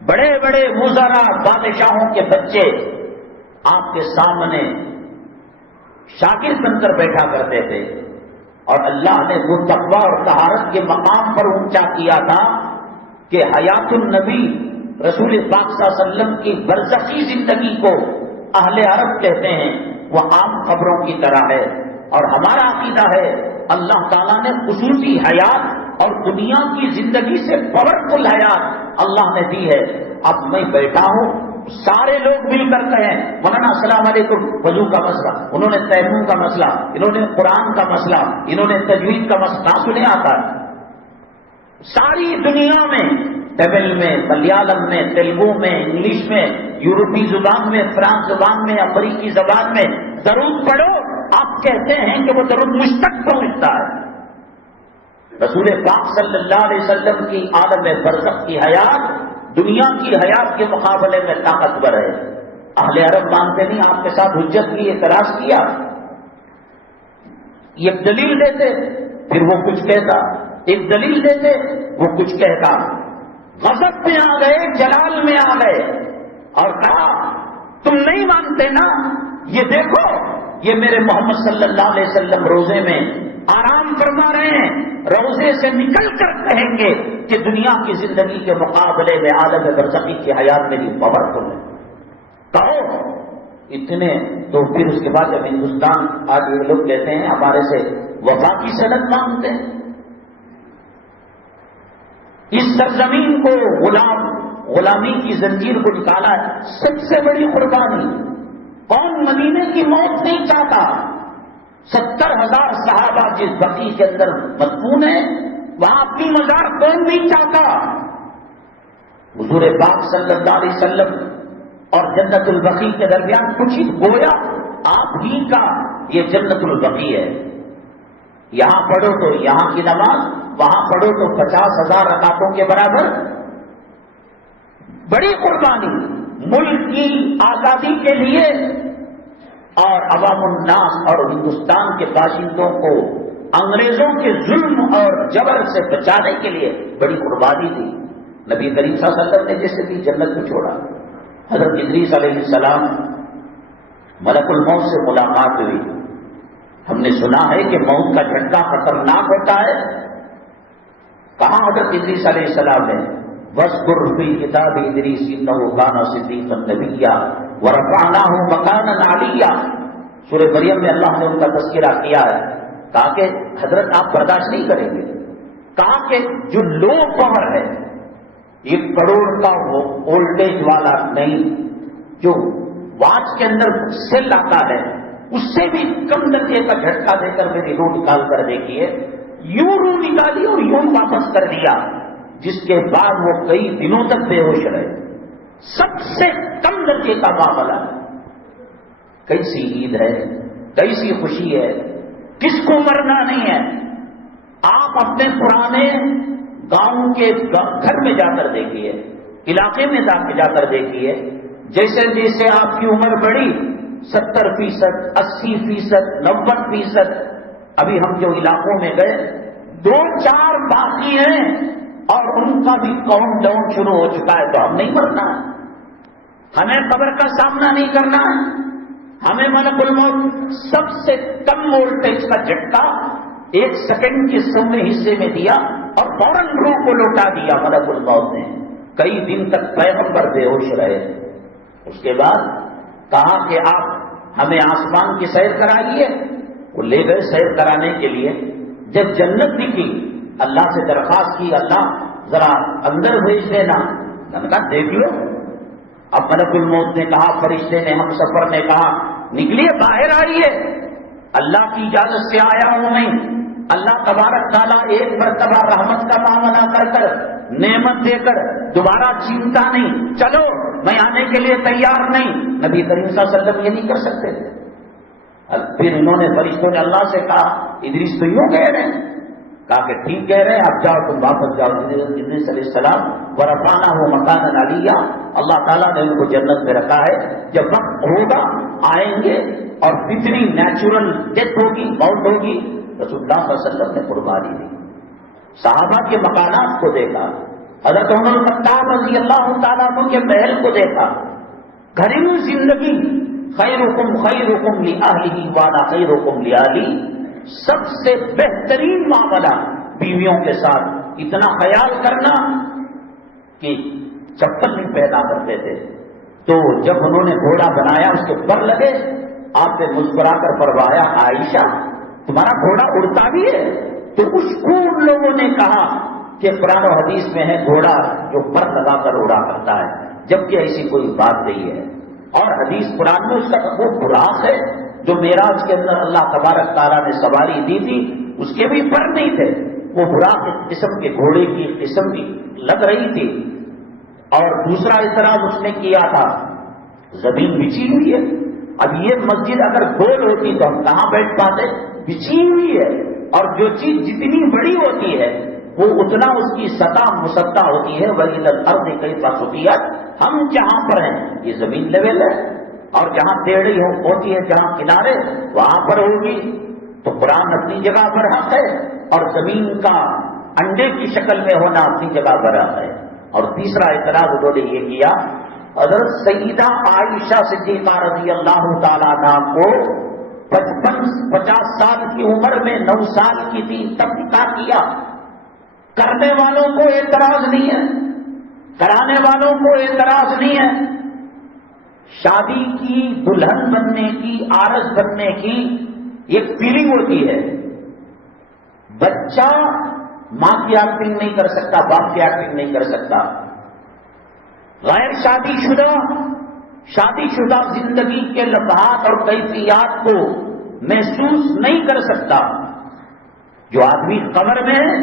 بڑے بڑے وزراء بادشاہوں کے بچے آپ کے سامنے شاگرد بن کر بیٹھا کرتے تھے، اور اللہ نے وہ تقویٰ اور طہارت کے مقام پر اونچا کیا تھا کہ حیات النبی رسول پاک صلی اللہ علیہ وسلم کی برزخی زندگی کو اہل عرب کہتے ہیں، وہ عام خبروں کی طرح ہے. اور ہمارا عقیدہ ہے اللہ تعالیٰ نے خصوصی حیات اور دنیا کی زندگی سے پاورفل حیات اللہ نے دی ہے. اب میں بیٹھا ہوں، سارے لوگ مل کر کہیں مولانا السلام علیکم، وضو کا مسئلہ، انہوں نے تیمم کا مسئلہ، انہوں نے قرآن کا مسئلہ، انہوں نے تجوید کا مسئلہ سنے آتا ہے. ساری دنیا میں تمل میں، ملیالم میں، تیلگو میں، انگلش میں، یورپی زبان میں، فرانس زبان میں، امریکی زبان میں درود پڑھو، آپ کہتے ہیں کہ وہ درود مجھ تک پہنچتا ہے. رسول پاک صلی اللہ علیہ وسلم کی عالم برزخ کی حیات دنیا کی حیات کے مقابلے میں طاقتور ہے. اہل عرب مانتے نہیں، آپ کے ساتھ حجت کی اعتراض کیا، ایک دلیل دیتے پھر وہ کچھ کہتا، ایک دلیل دیتے وہ کچھ کہتا. غضب میں آ گئے، جلال میں آ گئے اور کہا تم نہیں مانتے نا، یہ دیکھو یہ میرے محمد صلی اللہ علیہ وسلم روزے میں آرام فرما رہے ہیں، روزے سے نکل کر کہیں گے کہ دنیا کی زندگی کے مقابلے میں عالم برزخی کی حیات میری پاورفل ہے. کہو اتنے تو پھر اس کے بعد جب ہندوستان آج یہ لوگ کہتے ہیں ہمارے سے وفا کی سند مانگتے ہیں. اس سرزمین کو غلامی کی زنجیر کو نکالا ہے سب سے بڑی قربانی. کون مدینے کی موت نہیں چاہتا؟ 70,000 صحابہ جس بقی کے اندر مدفون ہیں وہاں اپنی مزار کون نہیں چاہتا؟ حضور پاک صلی اللہ علیہ وسلم اور جنت البقیع کے درمیان کچھ ہی گویا آپ ہی کا یہ جنت البقیع ہے. یہاں پڑھو تو یہاں کی نماز، وہاں پڑھو تو 50,000 رکعتوں کے برابر. بڑی قربانی ملک کی آزادی کے لیے اور عوام الناس اور ہندوستان کے باشندوں کو انگریزوں کے ظلم اور جبر سے بچانے کے لیے بڑی قربانی دی. نبی کریم صلی اللہ علیہ وسلم نے جیسے بھی جنت کو چھوڑا. حضرت ادریس علیہ السلام ملک الموت سے ملاقات ہوئی. ہم نے سنا ہے کہ موت کا جھٹکا خطرناک ہوتا ہے. کہاں حضرت ادریس علیہ السلام نے وَاذْكُرْ فِي الْكِتَابِ إِدْرِيسَ إِنَّهُ كَانَ صِدِّيقًا نَبِيًّا وَرَفَعْنَاهُ مَكَانًا عَلِيًّا. سورہ مریم میں اللہ نے ان کا تذکرہ کیا ہے. کہا کہ حضرت آپ برداشت نہیں کریں گے. کہا کہ جو لو پاور ہے 1 کروڑ کا وہ وولٹیج والا نہیں، جو واچ کے اندر سیل آتا ہے اس سے بھی کم درجے کا جھٹکا دے کر میری روح نکال کر دیکھیے. یوں روح نکالی اور یوں واپس کر دیا، جس کے بعد وہ کئی دنوں تک بے ہوش رہے. سب سے کم درجے کا معاملہ ہے. کیسی عید ہے، کیسی خوشی ہے، کس کو مرنا نہیں ہے. آپ اپنے پرانے گاؤں کے گھر میں جا کر دیکھیے، علاقے میں جا کر دیکھیے، جیسے جیسے آپ کی عمر بڑھی 70%، 80%، 90%. ابھی ہم جو علاقوں میں گئے 2-4 باقی ہیں اور ان کا بھی کاؤنٹ ڈاؤن شروع ہو چکا ہے. تو ہم نہیں مرنا ہے، ہمیں قبر کا سامنا نہیں کرنا ہے. ہمیں ملک الموت سب سے کم وولٹیج کا جھٹکا 1 سیکنڈ کے 100ویں حصے میں دیا اور فوراً روح کو لوٹا دیا ملک الموت نے. کئی دن تک پیغمبر بے ہوش رہے. اس کے بعد کہا کہ آپ ہمیں آسمان کی سیر کرائیے. وہ لے گئے سیر کرانے کے لیے. جب جنت دکھی اللہ سے درخواست کی اللہ ذرا اندر بھیج دینا. میں نے کہا دیکھ لو. اب ملک الموت نے کہا، فرشتے نے، ہم سفر نے کہا نکلیے باہر آئیے. اللہ کی اجازت سے آیا ہوں میں. اللہ تبارک تعالیٰ ایک مرتبہ رحمت کا معاملہ کر نعمت دے کر دوبارہ چنتا نہیں، چلو میں آنے کے لیے تیار نہیں. نبی کریم صلی اللہ علیہ وسلم یہ نہیں کر سکتے تھے. پھر انہوں نے فرشتوں نے اللہ سے کہا ادریس تو یوں کہہ رہے ہیں. کہا کہ ٹھیک کہہ رہے ہیں، اب جاؤ تم واپس جاؤ. ادریس علیہ السلام ورفعنا ہو مکانا علیہ، اللہ تعالیٰ نے ان کو جنت میں رکھا ہے. جب وقت ہوگا آئیں گے اور فطری نیچرل ڈیتھ ہوگی، موت ہوگی. رسول اللہ صلی اللہ علیہ وسلم نے قربانی دی. صحابہ کے مکانات کو دیکھا، حضرت عمر الخطاب رضی اللہ تعالیٰ عنہ کے محل کو دیکھا. گھریلو زندگی خیرکم خیرکم لأہلہ وانا خیرکم لأہلی، سب سے بہترین معاملہ بیویوں کے ساتھ اتنا خیال کرنا کہ چپل نہیں پہنا کرتے تھے. تو جب انہوں نے گھوڑا بنایا اس کے پر لگے، آپ نے مسکرا کر فرمایا عائشہ تمہارا گھوڑا اڑتا بھی ہے؟ تو کچھ خوب لوگوں نے کہا کہ قرآن و حدیث میں ہے گھوڑا جو پر لگا کر اڑا کرتا ہے، جبکہ ایسی کوئی بات نہیں ہے. اور حدیث قرآن میں اس کا وہ براق ہے جو معراج کے اندر اللہ تبارک تعالیٰ نے سواری دی تھی، اس کے بھی پر نہیں تھے. وہ براق ایک قسم کے گھوڑے کی قسم کی لگ رہی تھی. اور دوسرا اعتراض اس نے کیا تھا زمین بچھی ہوئی ہے. اب یہ مسجد اگر گول ہوتی تو ہم کہاں بیٹھ پاتے؟ بچھی ہوئی ہے، اور جو چیز جتنی بڑی ہوتی ہے وہ اتنا اس کی سطح مسطح ہوتی ہے. وَإِذَا الْأَرْضُ كَيْفَ سُطِحَتْ، ہم جہاں پر ہیں یہ زمین لیول ہے، اور جہاں ٹیڑھی ہوتی ہے جہاں کنارے وہاں پر ہوگی. تو قرآن اپنی جگہ پر حق ہے اور زمین کا انڈے کی شکل میں ہونا اپنی جگہ پر حق ہے. اور تیسرا اعتراض انہوں نے یہ کیا، حضرت سیدہ عائشہ صدیقہ رضی اللہ تعالیٰ عنہ کو 55-50 سال کی عمر میں 9 سال کی تھی تب نکاح کیا. کرنے والوں کو اعتراض نہیں ہے، کرانے والوں کو اعتراض نہیں ہے. شادی کی دلہن بننے کی، عارض بننے کی ایک فیلنگ ہوتی ہے. بچہ ماں کی ایکٹنگ نہیں کر سکتا، باپ کی ایکٹنگ نہیں کر سکتا. غیر شادی شدہ زندگی کے لمحات اور کیفیات کو محسوس نہیں کر سکتا. جو آدمی قبر میں ہے،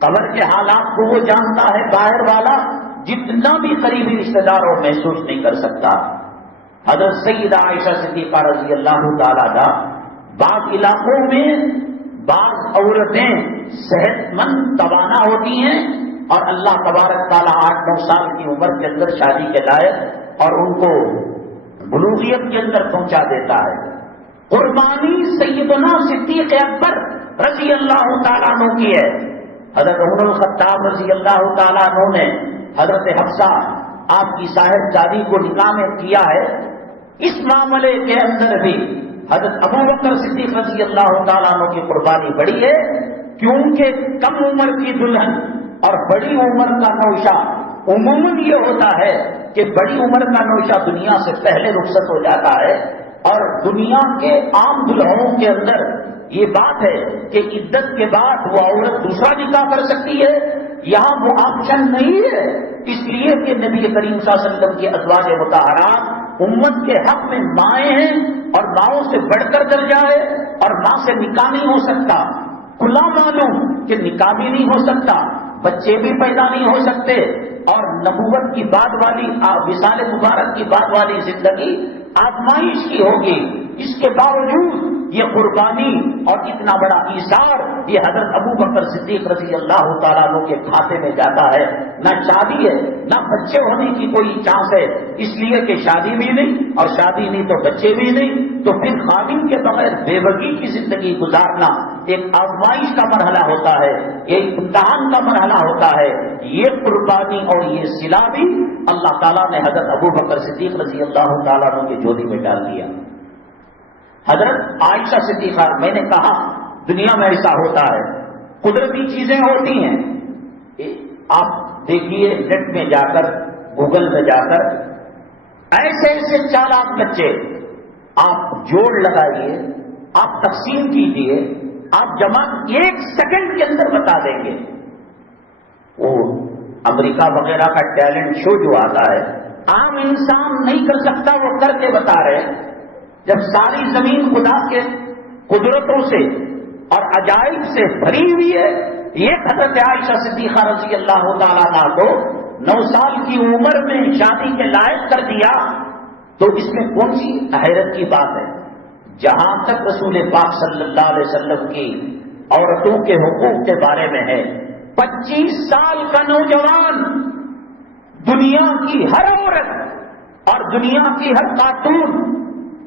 قبر کے حالات کو وہ جانتا ہے، باہر والا جتنا بھی قریبی رشتہ دار ہو محسوس نہیں کر سکتا. حضرت سیدہ عائشہ صدیقہ رضی اللہ تعالیٰ عنہ، بعض علاقوں میں بعض عورتیں صحت مند توانا ہوتی ہیں اور اللہ تبارک تعالیٰ 8-9 سال کی عمر کے اندر شادی کے لائق اور ان کو بلوغیت کے اندر پہنچا دیتا ہے. قربانی سیدنا صدیق اکبر رضی اللہ تعالیٰ عنہ کی ہے. حضرت عمر الخطاب رضی اللہ تعالیٰ عنہ نے حضرت حفصہ آپ کی صاحب زادی کو نکاح میں کیا ہے. اس معاملے کے اندر بھی حضرت ابو بکر صدیق رضی اللہ تعالیٰ عنہ کی قربانی بڑی ہے، کیونکہ کم عمر کی دلہن اور بڑی عمر کا نوشہ عموماً یہ ہوتا ہے کہ بڑی عمر کا نوشہ دنیا سے پہلے رخصت ہو جاتا ہے. اور دنیا کے عام دلہنوں کے اندر یہ بات ہے کہ عدت کے بعد وہ عورت دوسرا نکاح کر سکتی ہے. یہاں وہ آپشن نہیں ہے، اس لیے کہ نبی کریم صلی اللہ علیہ وسلم کی ازواج مطہرات امت کے حق میں مائیں ہیں اور ماؤں سے بڑھ کر درجہ ہے، اور ماں سے نکاح نہیں ہو سکتا. کھلا معلوم کہ نکاح بھی نہیں ہو سکتا، بچے بھی پیدا نہیں ہو سکتے، اور نبوت کی بعد والی وصال مبارک کی بعد والی زندگی آزمائش کی ہوگی. اس کے باوجود یہ قربانی اور اتنا بڑا ایثار یہ حضرت ابو بکر صدیق رضی اللہ تعالیٰ عنہ کے کھاتے میں جاتا ہے. نہ شادی ہے نہ بچے ہونے کی کوئی چانس ہے، اس لیے کہ شادی بھی نہیں اور شادی نہیں تو بچے بھی نہیں. تو پھر خاوند کے بغیر بے بگی کی زندگی گزارنا ایک آزمائش کا مرحلہ ہوتا ہے، ایک امتحان کا مرحلہ ہوتا ہے. یہ قربانی اور یہ صلہ بھی اللہ تعالیٰ نے حضرت ابو بکر صدیق رضی اللہ تعالیٰ عنہ کی جولی میں ڈال دیا. حضرت عائشہ صدیقہ، میں نے کہا دنیا میں ایسا ہوتا ہے، قدرتی چیزیں ہوتی ہیں. آپ دیکھیے نیٹ میں جا کر، گوگل میں جا کر، ایسے ایسے چالاک بچے آپ جوڑ لگائیے، آپ تقسیم کیجیے، آپ جمع 1 سیکنڈ کے اندر بتا دیں گے. وہ امریکہ وغیرہ کا ٹیلنٹ شو جو آتا ہے، عام انسان نہیں کر سکتا، وہ کر کے بتا رہے ہیں. جب ساری زمین خدا کے قدرتوں سے اور عجائب سے بھری ہوئی ہے، یہ حضرت عائشہ صدیقہ رضی اللہ تعالیٰ عنہ کو 9 سال کی عمر میں شادی کے لائق کر دیا، تو اس میں کون سی حیرت کی بات ہے؟ جہاں تک رسول پاک صلی اللہ علیہ وسلم کی عورتوں کے حقوق کے بارے میں ہے، 25 سال کا نوجوان دنیا کی ہر عورت اور دنیا کی ہر خاتون،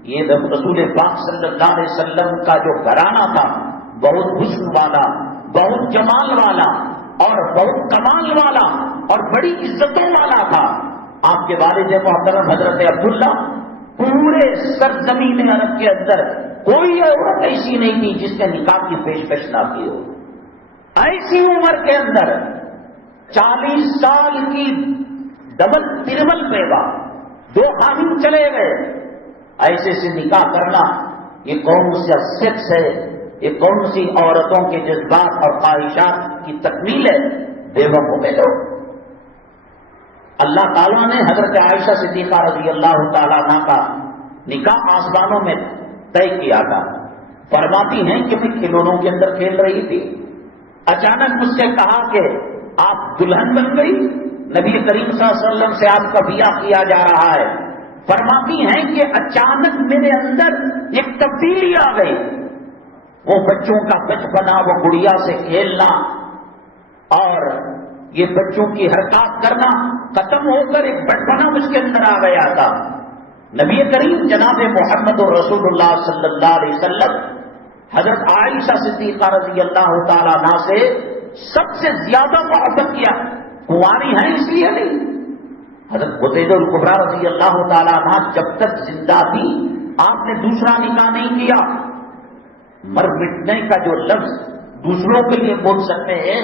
یہ رسول پاک صلی اللہ علیہ وسلم کا جو گھرانہ تھا بہت حسن والا، بہت جمال والا اور بہت کمال والا اور بڑی عزتوں والا تھا۔ آپ کے والد محترم حضرت عبداللہ پورے سرزمین عرب کے اندر کوئی عورت ایسی نہیں تھی جس نے نکاح کی پیشکش نہ کی ہو۔ ایسی عمر کے اندر 40 سال کی ڈبل تربل بیوہ، 2 خاوند چلے گئے، ایسے سے نکاح کرنا یہ کون سا سیکس ہے، یہ کون سی عورتوں کے جذبات اور خواہشات کی تکمیل ہے؟ بیوہ ہو گئے لوگ۔ اللہ تعالیٰ نے حضرت عائشہ صدیقہ رضی اللہ تعالیٰ عنہ کا نکاح آسمانوں میں طے کیا تھا۔ فرماتی ہیں کہ میں کھلونوں کے اندر کھیل رہی تھی، اچانک مجھ سے کہا کہ آپ دلہن بن گئی، نبی کریم صلی اللہ علیہ وسلم سے آپ کا بیاہ کیا جا رہا ہے۔ فرماتی ہیں کہ اچانک میرے اندر ایک تبدیلی آ گئی، وہ بچوں کا بچپنا، وہ گڑیا سے کھیلنا اور یہ بچوں کی حرکات کرنا ختم ہو کر ایک بڑپنا مجھ کے اندر آ گیا تھا۔ نبی کریم جناب محمد رسول اللہ صلی اللہ علیہ وسلم حضرت عائشہ صدیقہ رضی اللہ تعالیٰ عنہ سے سب سے زیادہ محبت کیا، کنواری ہیں اس لیے نہیں۔ حضرت خدیجہ الکبریٰ رضی اللہ تعالیٰ عنہ جب تک زندہ تھی آپ نے دوسرا نکاح نہیں کیا۔ مر مٹنے کا جو لفظ دوسروں کے لیے بول سکتے ہیں،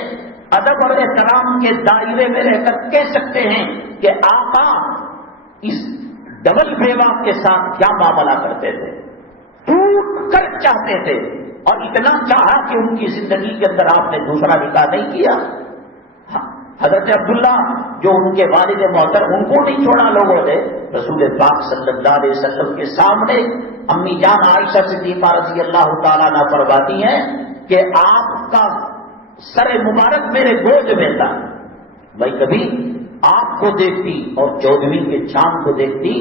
ادب اور احترام کے دائرے میں رہ کر کہہ سکتے ہیں کہ آقا اس ڈبل بیوہ کے ساتھ کیا معاملہ کرتے تھے، ٹوٹ کر چاہتے تھے، اور اتنا چاہا کہ ان کی زندگی کے اندر آپ نے دوسرا نکاح نہیں کیا۔ حضرت عبداللہ جو ان کے والد محترم، ان کو نہیں چھوڑا لوگوں نے، رسول پاک صلی اللہ علیہ وسلم کے سامنے امی جان عائشہ صدیقہ رضی اللہ تعالیٰ عنہ فرماتی ہیں کہ آپ کا سر مبارک میرے گود میں تھا، میں کبھی آپ کو دیکھتی اور 14ویں کے چاند کو دیکھتی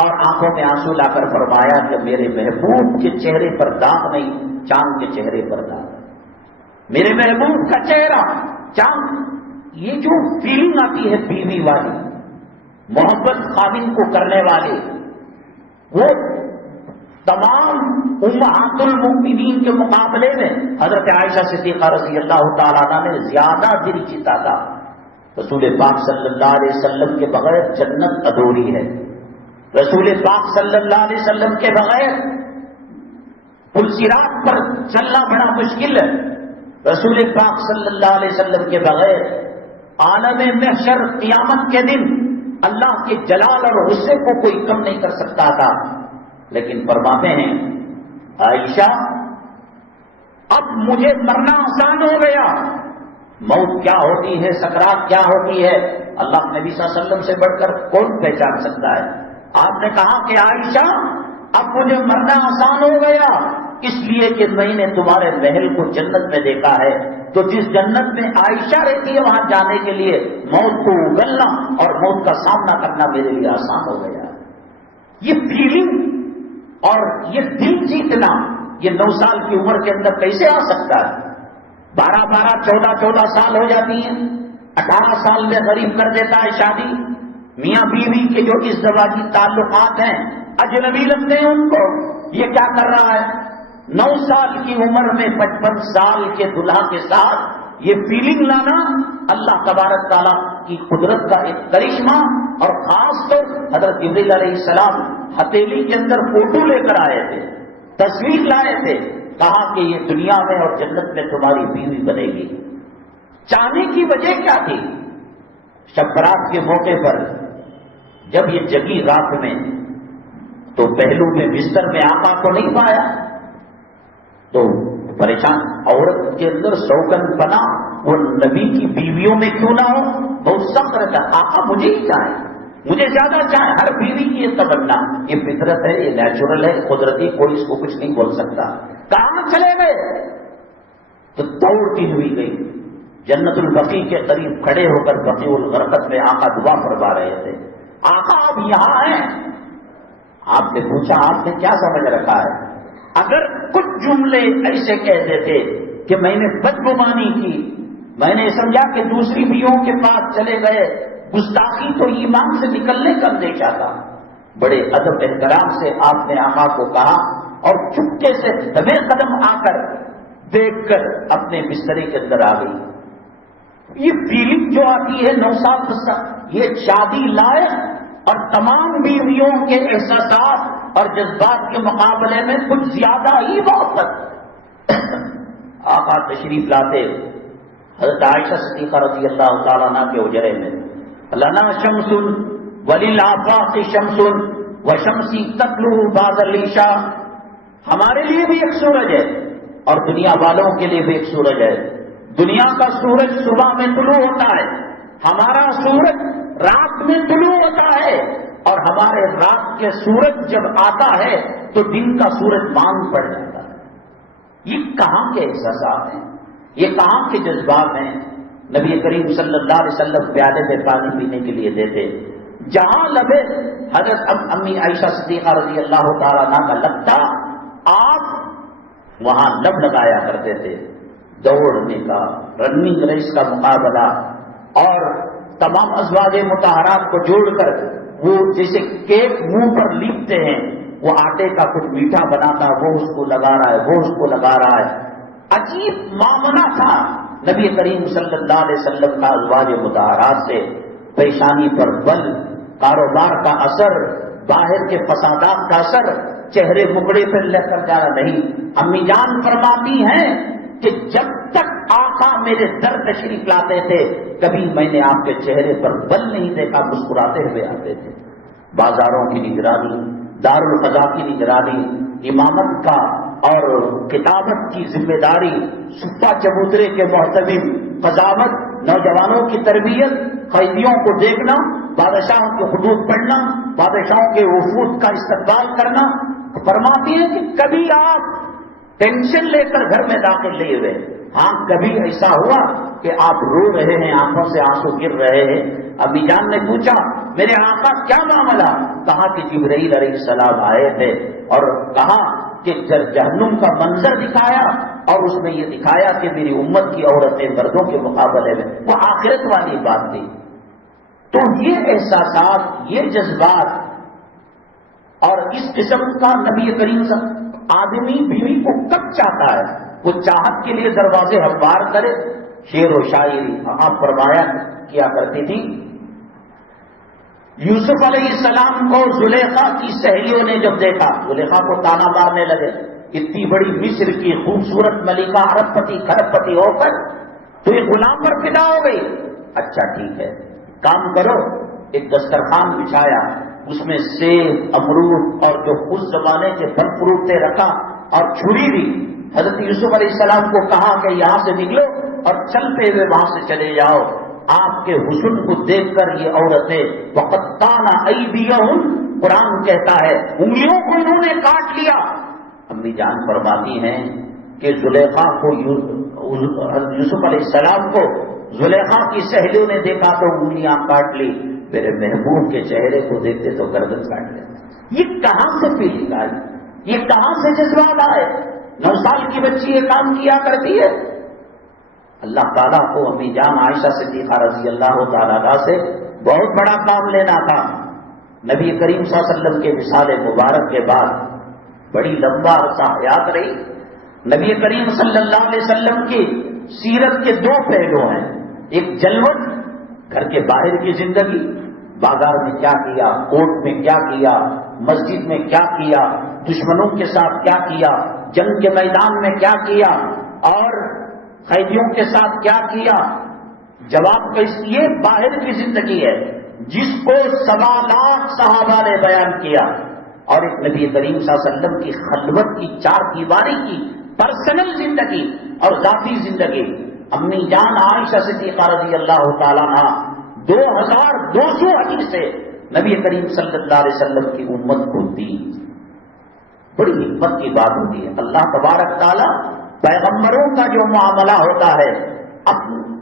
اور آنکھوں میں آنسو لا کر فرمایا کہ میرے محبوب کے چہرے پر داغ نہیں، چاند کے چہرے پر داغ، میرے محبوب کا چہرہ چاند۔ یہ جو فیلنگ آتی ہے بیوی والی، محبت خاوند کو کرنے والی، وہ تمام امہات المؤمنین کے مقابلے میں حضرت عائشہ صدیقہ رضی اللہ تعالیٰ عنہ نے زیادہ دل جیتا تھا۔ رسول پاک صلی اللہ علیہ وسلم کے بغیر جنت ادھوری ہے، رسول پاک صلی اللہ علیہ وسلم کے بغیر پل صراط پر چلنا بڑا مشکل ہے، رسول پاک صلی اللہ علیہ وسلم کے بغیر عالم محشر قیامت کے دن اللہ کے جلال اور غصے کو کوئی کم نہیں کر سکتا تھا۔ لیکن فرماتے ہیں عائشہ اب مجھے مرنا آسان ہو گیا، موت کیا ہوتی ہے، سکرات کیا ہوتی ہے، اللہ نبی صلی اللہ علیہ وسلم سے بڑھ کر کون پہچان سکتا ہے۔ آپ نے کہا کہ عائشہ اب مجھے مرنا آسان ہو گیا، اس لیے کہ میں نے تمہارے محل کو جنت میں دیکھا ہے، تو جس جنت میں عائشہ رہتی ہے وہاں جانے کے لیے موت کو اگلنا اور موت کا سامنا کرنا میرے لیے آسان ہو گیا۔ یہ فیلنگ اور یہ دل جیتنا یہ 9 سال کی عمر کے اندر کیسے آ سکتا ہے؟ 12 14 سال ہو جاتی ہیں، 18 سال میں غریب کر دیتا ہے شادی، میاں بیوی کے جو ازدواجی تعلقات ہیں اجنبی لگتے ہیں ان کو، یہ کیا کر رہا ہے؟ 9 سال کی عمر میں 55 سال کے دلہا کے ساتھ یہ فیلنگ لانا اللہ تبارک تعالیٰ کی قدرت کا ایک کرشمہ، اور خاص طور حضرت جبریل علیہ السلام ہتھیلی کے اندر فوٹو لے کر آئے تھے، تصویر لائے تھے، کہا کہ یہ دنیا میں اور جنت میں تمہاری بیوی بنے گی۔ چاہنے کی وجہ کیا تھی؟ شب برات کے موقع پر جب یہ جگی رات میں تو پہلو میں بستر میں آقا کو نہیں پایا تو پریشان، عورت کے اندر سوگن پنا وہ نبی کی بیویوں میں کیوں نہ ہو، بہت سخت رہتا، آقا مجھے ہی چاہے، مجھے زیادہ چاہے، ہر بیوی کی یہ تمنا، یہ فطرت ہے، یہ نیچرل ہے، قدرتی، کوئی اس کو کچھ نہیں بول سکتا۔ کہاں چلے گئے؟ تو دوڑتی ہوئی گئی، جنت البقیع کے قریب کھڑے ہو کر بقیع الغرقد میں آقا دعا فرما رہے تھے، آقا آپ یہاں ہیں؟ آپ نے پوچھا آپ نے کیا سمجھ رکھا ہے؟ اگر کچھ جملے ایسے کہہ دیتے کہ میں نے بدگمانی کی، میں نے سمجھا کہ دوسری بیویوں کے پاس چلے گئے، گستاخی تو ایمان سے نکلنے کا اندیشہ تھا، بڑے ادب احترام سے آپ نے آقا کو کہا اور چپکے سے دبے قدم آ کر دیکھ کر اپنے بسترے کے اندر آ گئی۔ یہ فیلنگ جو آتی ہے 9 سال 10 سال، یہ شادی لائق اور تمام بیویوں کے احساسات اور جذبات کے مقابلے میں کچھ زیادہ ہی محبت۔ آقا تشریف لاتے حضرت عائشہ صدیقہ رضی اللہ تعالیٰ عنہ کے اجرے میں، لنا شمس وللآفاق شمس وشمسی تطلع بعد العشاء، ہمارے لیے بھی ایک سورج ہے اور دنیا والوں کے لیے بھی ایک سورج ہے۔ دنیا کا سورج صبح میں طلوع ہوتا ہے، ہمارا سورج رات میں طلوع ہوتا ہے، اور ہمارے رات کے سورج جب آتا ہے تو دن کا سورج مانگ پڑ جاتا ہے۔ یہ کہاں کے احساسات ہیں، یہ کہاں کے جذبات ہیں؟ نبی کریم صلی اللہ علیہ وسلم پیالے میں پانی پینے کے لیے دیتے، جہاں لبے حضرت امی عائشہ صدیقہ رضی اللہ تعالیٰ عنہ کا لگتا، آپ وہاں لب لگایا کرتے تھے۔ دوڑنے کا، رننگ ریس کا مقابلہ، اور تمام ازواج مطہرات کو جوڑ کر وہ جیسے کیک منہ پر لیپتے ہیں، وہ آٹے کا کچھ میٹھا بناتا، وہ اس کو لگا رہا ہے، وہ اس کو لگا رہا ہے۔ عجیب معاملہ تھا نبی کریم صلی اللہ علیہ وسلم کا ازواج مطہرات سے۔ پیشانی پر بل، کاروبار کا اثر، باہر کے فسادات کا اثر، چہرے مکڑے پر لے کر جانا نہیں۔ امی جان فرماتی ہیں کہ جب تک آقا میرے در تشریف لاتے تھے کبھی میں نے آپ کے چہرے پر بل نہیں دیکھا، مسکراتے ہوئے آتے تھے۔ بازاروں کی نگرانی، دارالقضاء کی نگرانی، امامت کا اور کتابت کی ذمہ داری، صفہ چبوترے کے محتمم، قضاوت، نوجوانوں کی تربیت، قیدیوں کو دیکھنا، بادشاہوں کے حدود پڑھنا، بادشاہوں کے وفود کا استقبال کرنا۔ فرماتی ہیں کہ کبھی آپ ٹینشن لے کر گھر میں داخل نہیں ہوئے، ہاں کبھی ایسا ہوا کہ آپ رو رہے ہیں، آنکھوں سے آنسو گر رہے ہیں۔ امی جان نے پوچھا میرے آقا کیا معاملہ؟ کہا کہ جبرائیل علیہ السلام آئے تھے اور کہا کہ جہنم کا منظر دکھایا اور اس میں یہ دکھایا کہ میری امت کی عورتیں مردوں کے مقابلے میں، وہ آخرت والی بات تھی۔ تو یہ احساسات، یہ جذبات اور اس قسم کا نبی کریم صلی اللہ علیہ وسلم، آدمی بیوی کو کب چاہتا ہے؟ وہ چاہت کے لیے دروازے ہموار کرے۔ شعر و شاعری آپ فرمایا کیا کرتی تھی۔ یوسف علیہ السلام کو زلیخا کی سہیلیوں نے جب دیکھا، زلیخا کو تانا مارنے لگے، اتنی بڑی مصر کی خوبصورت ملکہ ارب پتی کھرب پتی ہو کر تو یہ غلام پر فدا ہو گئی۔ اچھا ٹھیک ہے، کام کرو، ایک دسترخوان بچھایا، اس میں سیب، امرود اور جو اس زمانے کے پھل فروٹ تھے رکھا اور چھری دی۔ حضرت یوسف علیہ السلام کو کہا کہ یہاں سے نکلو اور چلتے ہوئے وہاں سے چلے جاؤ۔ آپ کے حسن کو دیکھ کر یہ عورتیں وَقَطَّعْنَ أَيْدِيَهُنَّ، قرآن کہتا ہے انگلیوں کو انہوں نے کاٹ لیا۔ امی جان فرماتی ہیں کہ زلیخا کو، یوسف علیہ السلام کو زلیخا کی سہیلیوں نے دیکھا تو انگلیاں کاٹ لی، میرے محبوب کے چہرے کو دیکھتے تو گردن کاٹ لیتے۔ یہ کہاں سے فیلنگ آئی؟ یہ کہاں سے جذبات آئے؟ 9 سال کی بچی یہ کام کیا کرتی ہے۔ اللہ تعالیٰ کو امی جان عائشہ صدیقہ رضی اللہ تعالیٰ عنہ سے بہت بڑا کام لینا تھا۔ نبی کریم صلی اللہ علیہ وسلم کے وصال مبارک کے بعد بڑی لمبا عرصہ حیات رہی۔ نبی کریم صلی اللہ علیہ وسلم کی سیرت کے 2 پہلو ہیں، ایک جلوت، گھر کے باہر کی زندگی، بازار میں کیا کیا، کوٹ میں کیا کیا، مسجد میں کیا کیا، دشمنوں کے ساتھ کیا کیا، جنگ کے میدان میں کیا کیا، اور قیدیوں کے ساتھ کیا کیا۔ جواب یہ باہر کی زندگی ہے جس کو 1.25 لاکھ صحابہ نے بیان کیا، اور ایک نبی کریم صلی اللہ علیہ وسلم کی خلوت کی 4 دیواری کی پرسنل زندگی اور ذاتی زندگی۔ امی جان عائشہ صدیقہ رضی اللہ تعالیٰ عنہ 2200 حدیثیں نبی کریم صلی اللہ علیہ وسلم کی امت کو دی۔ بڑی حکمت کی بات ہوتی ہے، اللہ تبارک تعالیٰ پیغمبروں کا جو معاملہ ہوتا ہے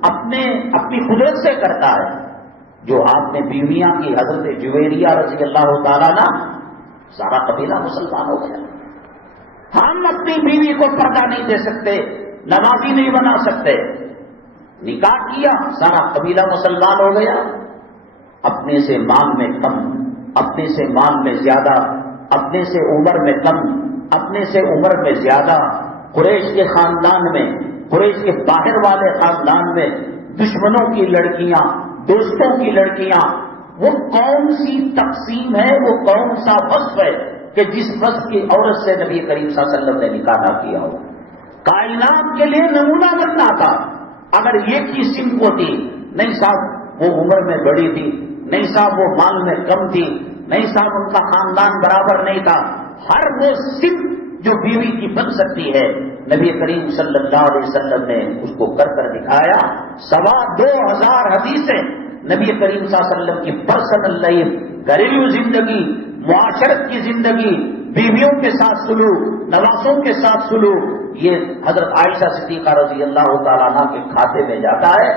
اپنی قدرت سے کرتا ہے۔ جو آپ نے بیویاں کی، حضرت جویریہ رضی اللہ تعالیٰ عنہ، سارا قبیلہ مسلمان ہو گیا۔ ہم اپنی بیوی کو پردہ نہیں دے سکتے، نمازی نہیں بنا سکتے. نکاح کیا، سارا قبیلہ مسلمان ہو گیا. اپنے سے مال میں کم، اپنے سے مال میں زیادہ، اپنے سے عمر میں کم، اپنے سے عمر میں زیادہ. قریش کے خاندان میں، قریش کے باہر والے خاندان میں دشمنوں کی لڑکیاں، دوستوں کی لڑکیاں. وہ کون سی تقسیم ہے، وہ کون سا وصف ہے کہ جس وصف کی عورت سے نبی کریم صلی اللہ علیہ وسلم نے نکاح نہ کیا ہو؟ کائنات کے لیے نمونہ بننا تھا. اگر یہ کی صنف ہوتی، نہیں صاحب وہ عمر میں بڑی تھی، نہیں صاحب وہ مال میں کم تھی، نہیں صاحب ان کا خاندان برابر نہیں تھا، ہر وہ صنف جو بیوی کی بن سکتی ہے نبی کریم صلی اللہ علیہ وسلم نے اس کو کر کر دکھایا. 2,2500 حدیثیں نبی کریم صلی اللہ علیہ وسلم کی پرسنل لائف، گھریلو زندگی، معاشرت کی زندگی، بیویوں کے ساتھ سلوک، نواسوں کے ساتھ سلوک، یہ حضرت عائشہ صدیقہ رضی اللہ تعالیٰ عنہ کے کھاتے میں جاتا ہے.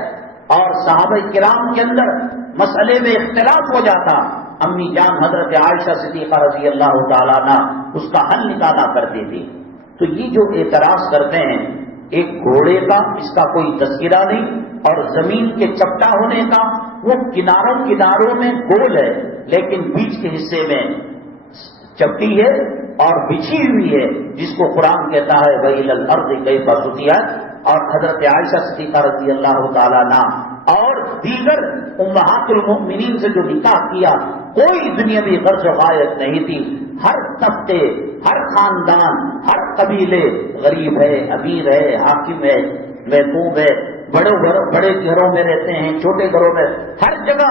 اور صحابہ کرام کے اندر مسئلے میں اختلاف ہو جاتا، امی جان حضرت عائشہ صدیقہ رضی اللہ تعالیٰ عنہ اس کا حل نکالا کرتی تھی. تو یہ جو اعتراض کرتے ہیں ایک گھوڑے کا، اس کا کوئی تذکرہ نہیں، اور زمین کے چپٹا ہونے کا، وہ کناروں میں گول ہے لیکن بیچ کے حصے میں چپٹی ہے اور بچھی ہوئی ہے، جس کو قرآن کہتا ہے وَإِلَى الْأَرْضِ كَيْفَ سُطِحَتْ. اور حضرت عائشہ صدیقہ رضی اللہ تعالیٰ عنہ اور دیگر امہات المؤمنین سے جو نکاح کیا، کوئی دنیاوی غرض و غایت نہیں تھی. ہر طبقے، ہر خاندان، ہر قبیلے، غریب ہے، امیر ہے، حاکم ہے، محکوم ہے، بڑے گھروں میں رہتے ہیں، چھوٹے گھروں میں، ہر جگہ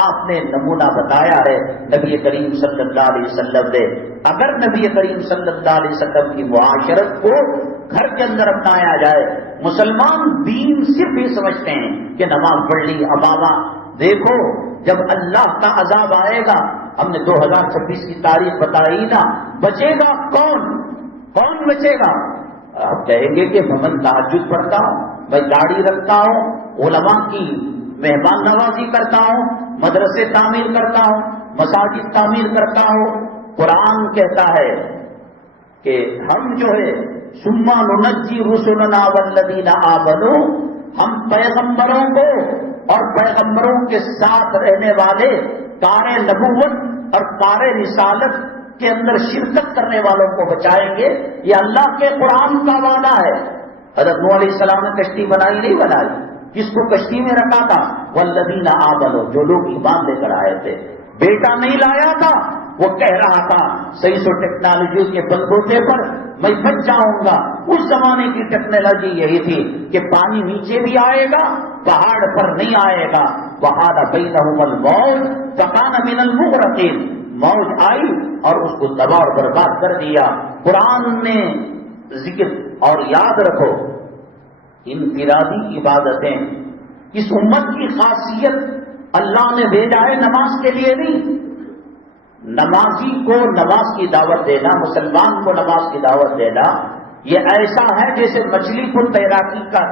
آپ نے نمونہ بتایا ہے نبی کریم صلی اللہ علیہ وسلم نے. اگر نبی کریم صلی اللہ علیہ وسلم کی معاشرت کو گھر کے اندر اپنایا جائے، مسلمان دین صرف یہ سمجھتے ہیں کہ نماز پڑھ لی ابابا. دیکھو جب اللہ کا عذاب آئے گا، ہم نے 2026 کی تاریخ بتائی نا، بچے گا کون بچے گا؟ آپ کہیں گے کہ میں تہجد پڑھتا ہوں، میں داڑھی رکھتا ہوں، علماء کی مہمان نوازی کرتا ہوں، مدرسے تعمیر کرتا ہوں، مساجد تعمیر کرتا ہوں. قرآن کہتا ہے کہ ہم جو ہے ثم ننجی رسلنا والذین آمنوا، ہم پیغمبروں کو اور پیغمبروں کے ساتھ رہنے والے کار نبوت اور کار رسالت کے اندر شرکت کرنے والوں کو بچائیں گے. یہ اللہ کے قرآن کا وعدہ ہے. حضرت نوح علیہ السلام نے کشتی بنائی نہیں بنائی، کس کو کشتی میں رکھا تھا؟ والذین آمنوا، جو لوگ ایمان لے کر آئے تھے. بیٹا نہیں لایا تھا، وہ کہہ رہا تھا سائنس و ٹیکنالوجی کے بلبوتے پر میں بچ جاؤں گا. اس زمانے کی ٹیکنالوجی یہی تھی کہ پانی نیچے بھی آئے گا، پہاڑ پر نہیں آئے گا. وحال بینہم الموج فکان من المغرقین، موج آئی اور اس کو تباہ اور برباد کر دیا. قرآن نے ذکر، اور یاد رکھو انفرادی عبادتیں اس امت کی خاصیت اللہ نے بھیجا ہے نماز کے لیے نہیں. نمازی کو نماز کی دعوت دینا، مسلمان کو نماز کی دعوت دینا، یہ ایسا ہے جیسے مچھلی کو تیراکی کا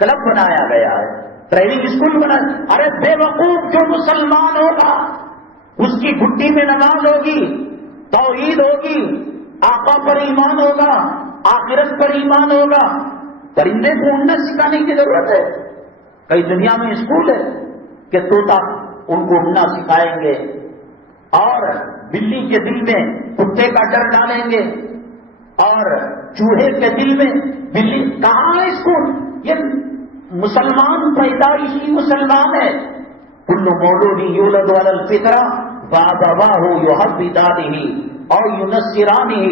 کلب بنایا گیا ہے، ٹریننگ اسکول بنایا. ارے بے وقوف، جو مسلمان ہوگا اس کی گھٹی میں نماز ہوگی، توحید ہوگی، آقا پر ایمان ہوگا، آخرت پر ایمان ہوگا. پرندے کو اڑنا سکھانے کی ضرورت ہے. کئی دنیا میں اسکول ہے کہ طوطا ان کو اڑنا سکھائیں گے، اور بلی کے دل میں کتے کا ڈر ڈالیں گے، اور چوہے کے دل میں بلی. کہاں ہے اسکول؟ یہ مسلمان پیدائشی مسلمان ہے. کل مولود یولد علی الفطرہ فابواہ یحودانہ اور ینصرانہ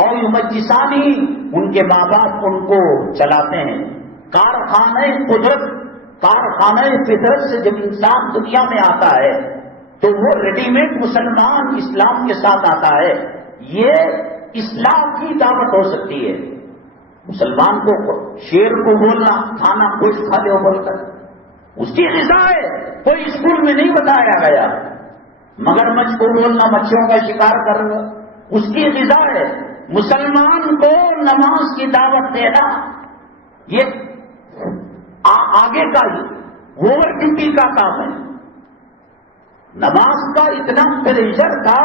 اور یمجسانہ، ان کے ماں باپ ان کو چلاتے ہیں. کارخانہ قدرت، کارخانہ فطرت سے جب انسان دنیا میں آتا ہے تو وہ ریڈی میڈ مسلمان اسلام کے ساتھ آتا ہے. یہ اسلام کی دعوت ہو سکتی ہے. مسلمان کو شیر کو بولنا کھانا گوشت کھا لو بول کر، اس کی غذا ہے، کوئی اسکول میں نہیں بتایا گیا. مگرمچھ کو بولنا مچھلیوں کا شکار کرنا اس کی غذا ہے. مسلمان کو نماز کی دعوت دینا یہ آگے کا ہی اوور ڈیوٹی کا کام ہے. نماز کا اتنا پریشر تھا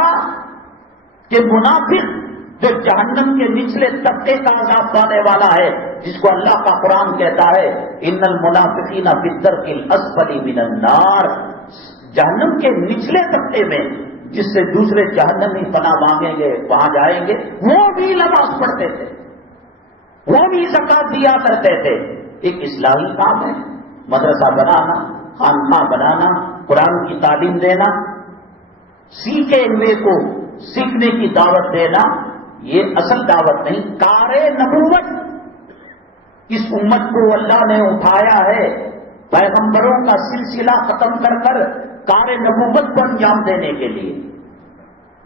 کہ منافق جو جہنم کے نچلے طبقے کا عذاب پانے والا ہے، جس کو اللہ کا قرآن کہتا ہے ان المنافقین فی الدرک الاسفل من النار، جہنم کے نچلے طبقے میں، جس سے دوسرے جہنمی پناہ مانگیں گے وہاں جائیں گے۔ وہ بھی نماز پڑھتے تھے، وہ بھی زکات دیا کرتے تھے۔ ایک اصلاحی کام ہے، مدرسہ بنانا، خانقاہ بنانا، قرآن کی تعلیم دینا، سیکھے ہوئے کو سیکھنے کی دعوت دینا، یہ اصل دعوت نہیں، کار نبوت۔ اس امت کو اللہ نے اٹھایا ہے پیغمبروں کا سلسلہ ختم کر کر کار نبوت کو انجام دینے کے لیے۔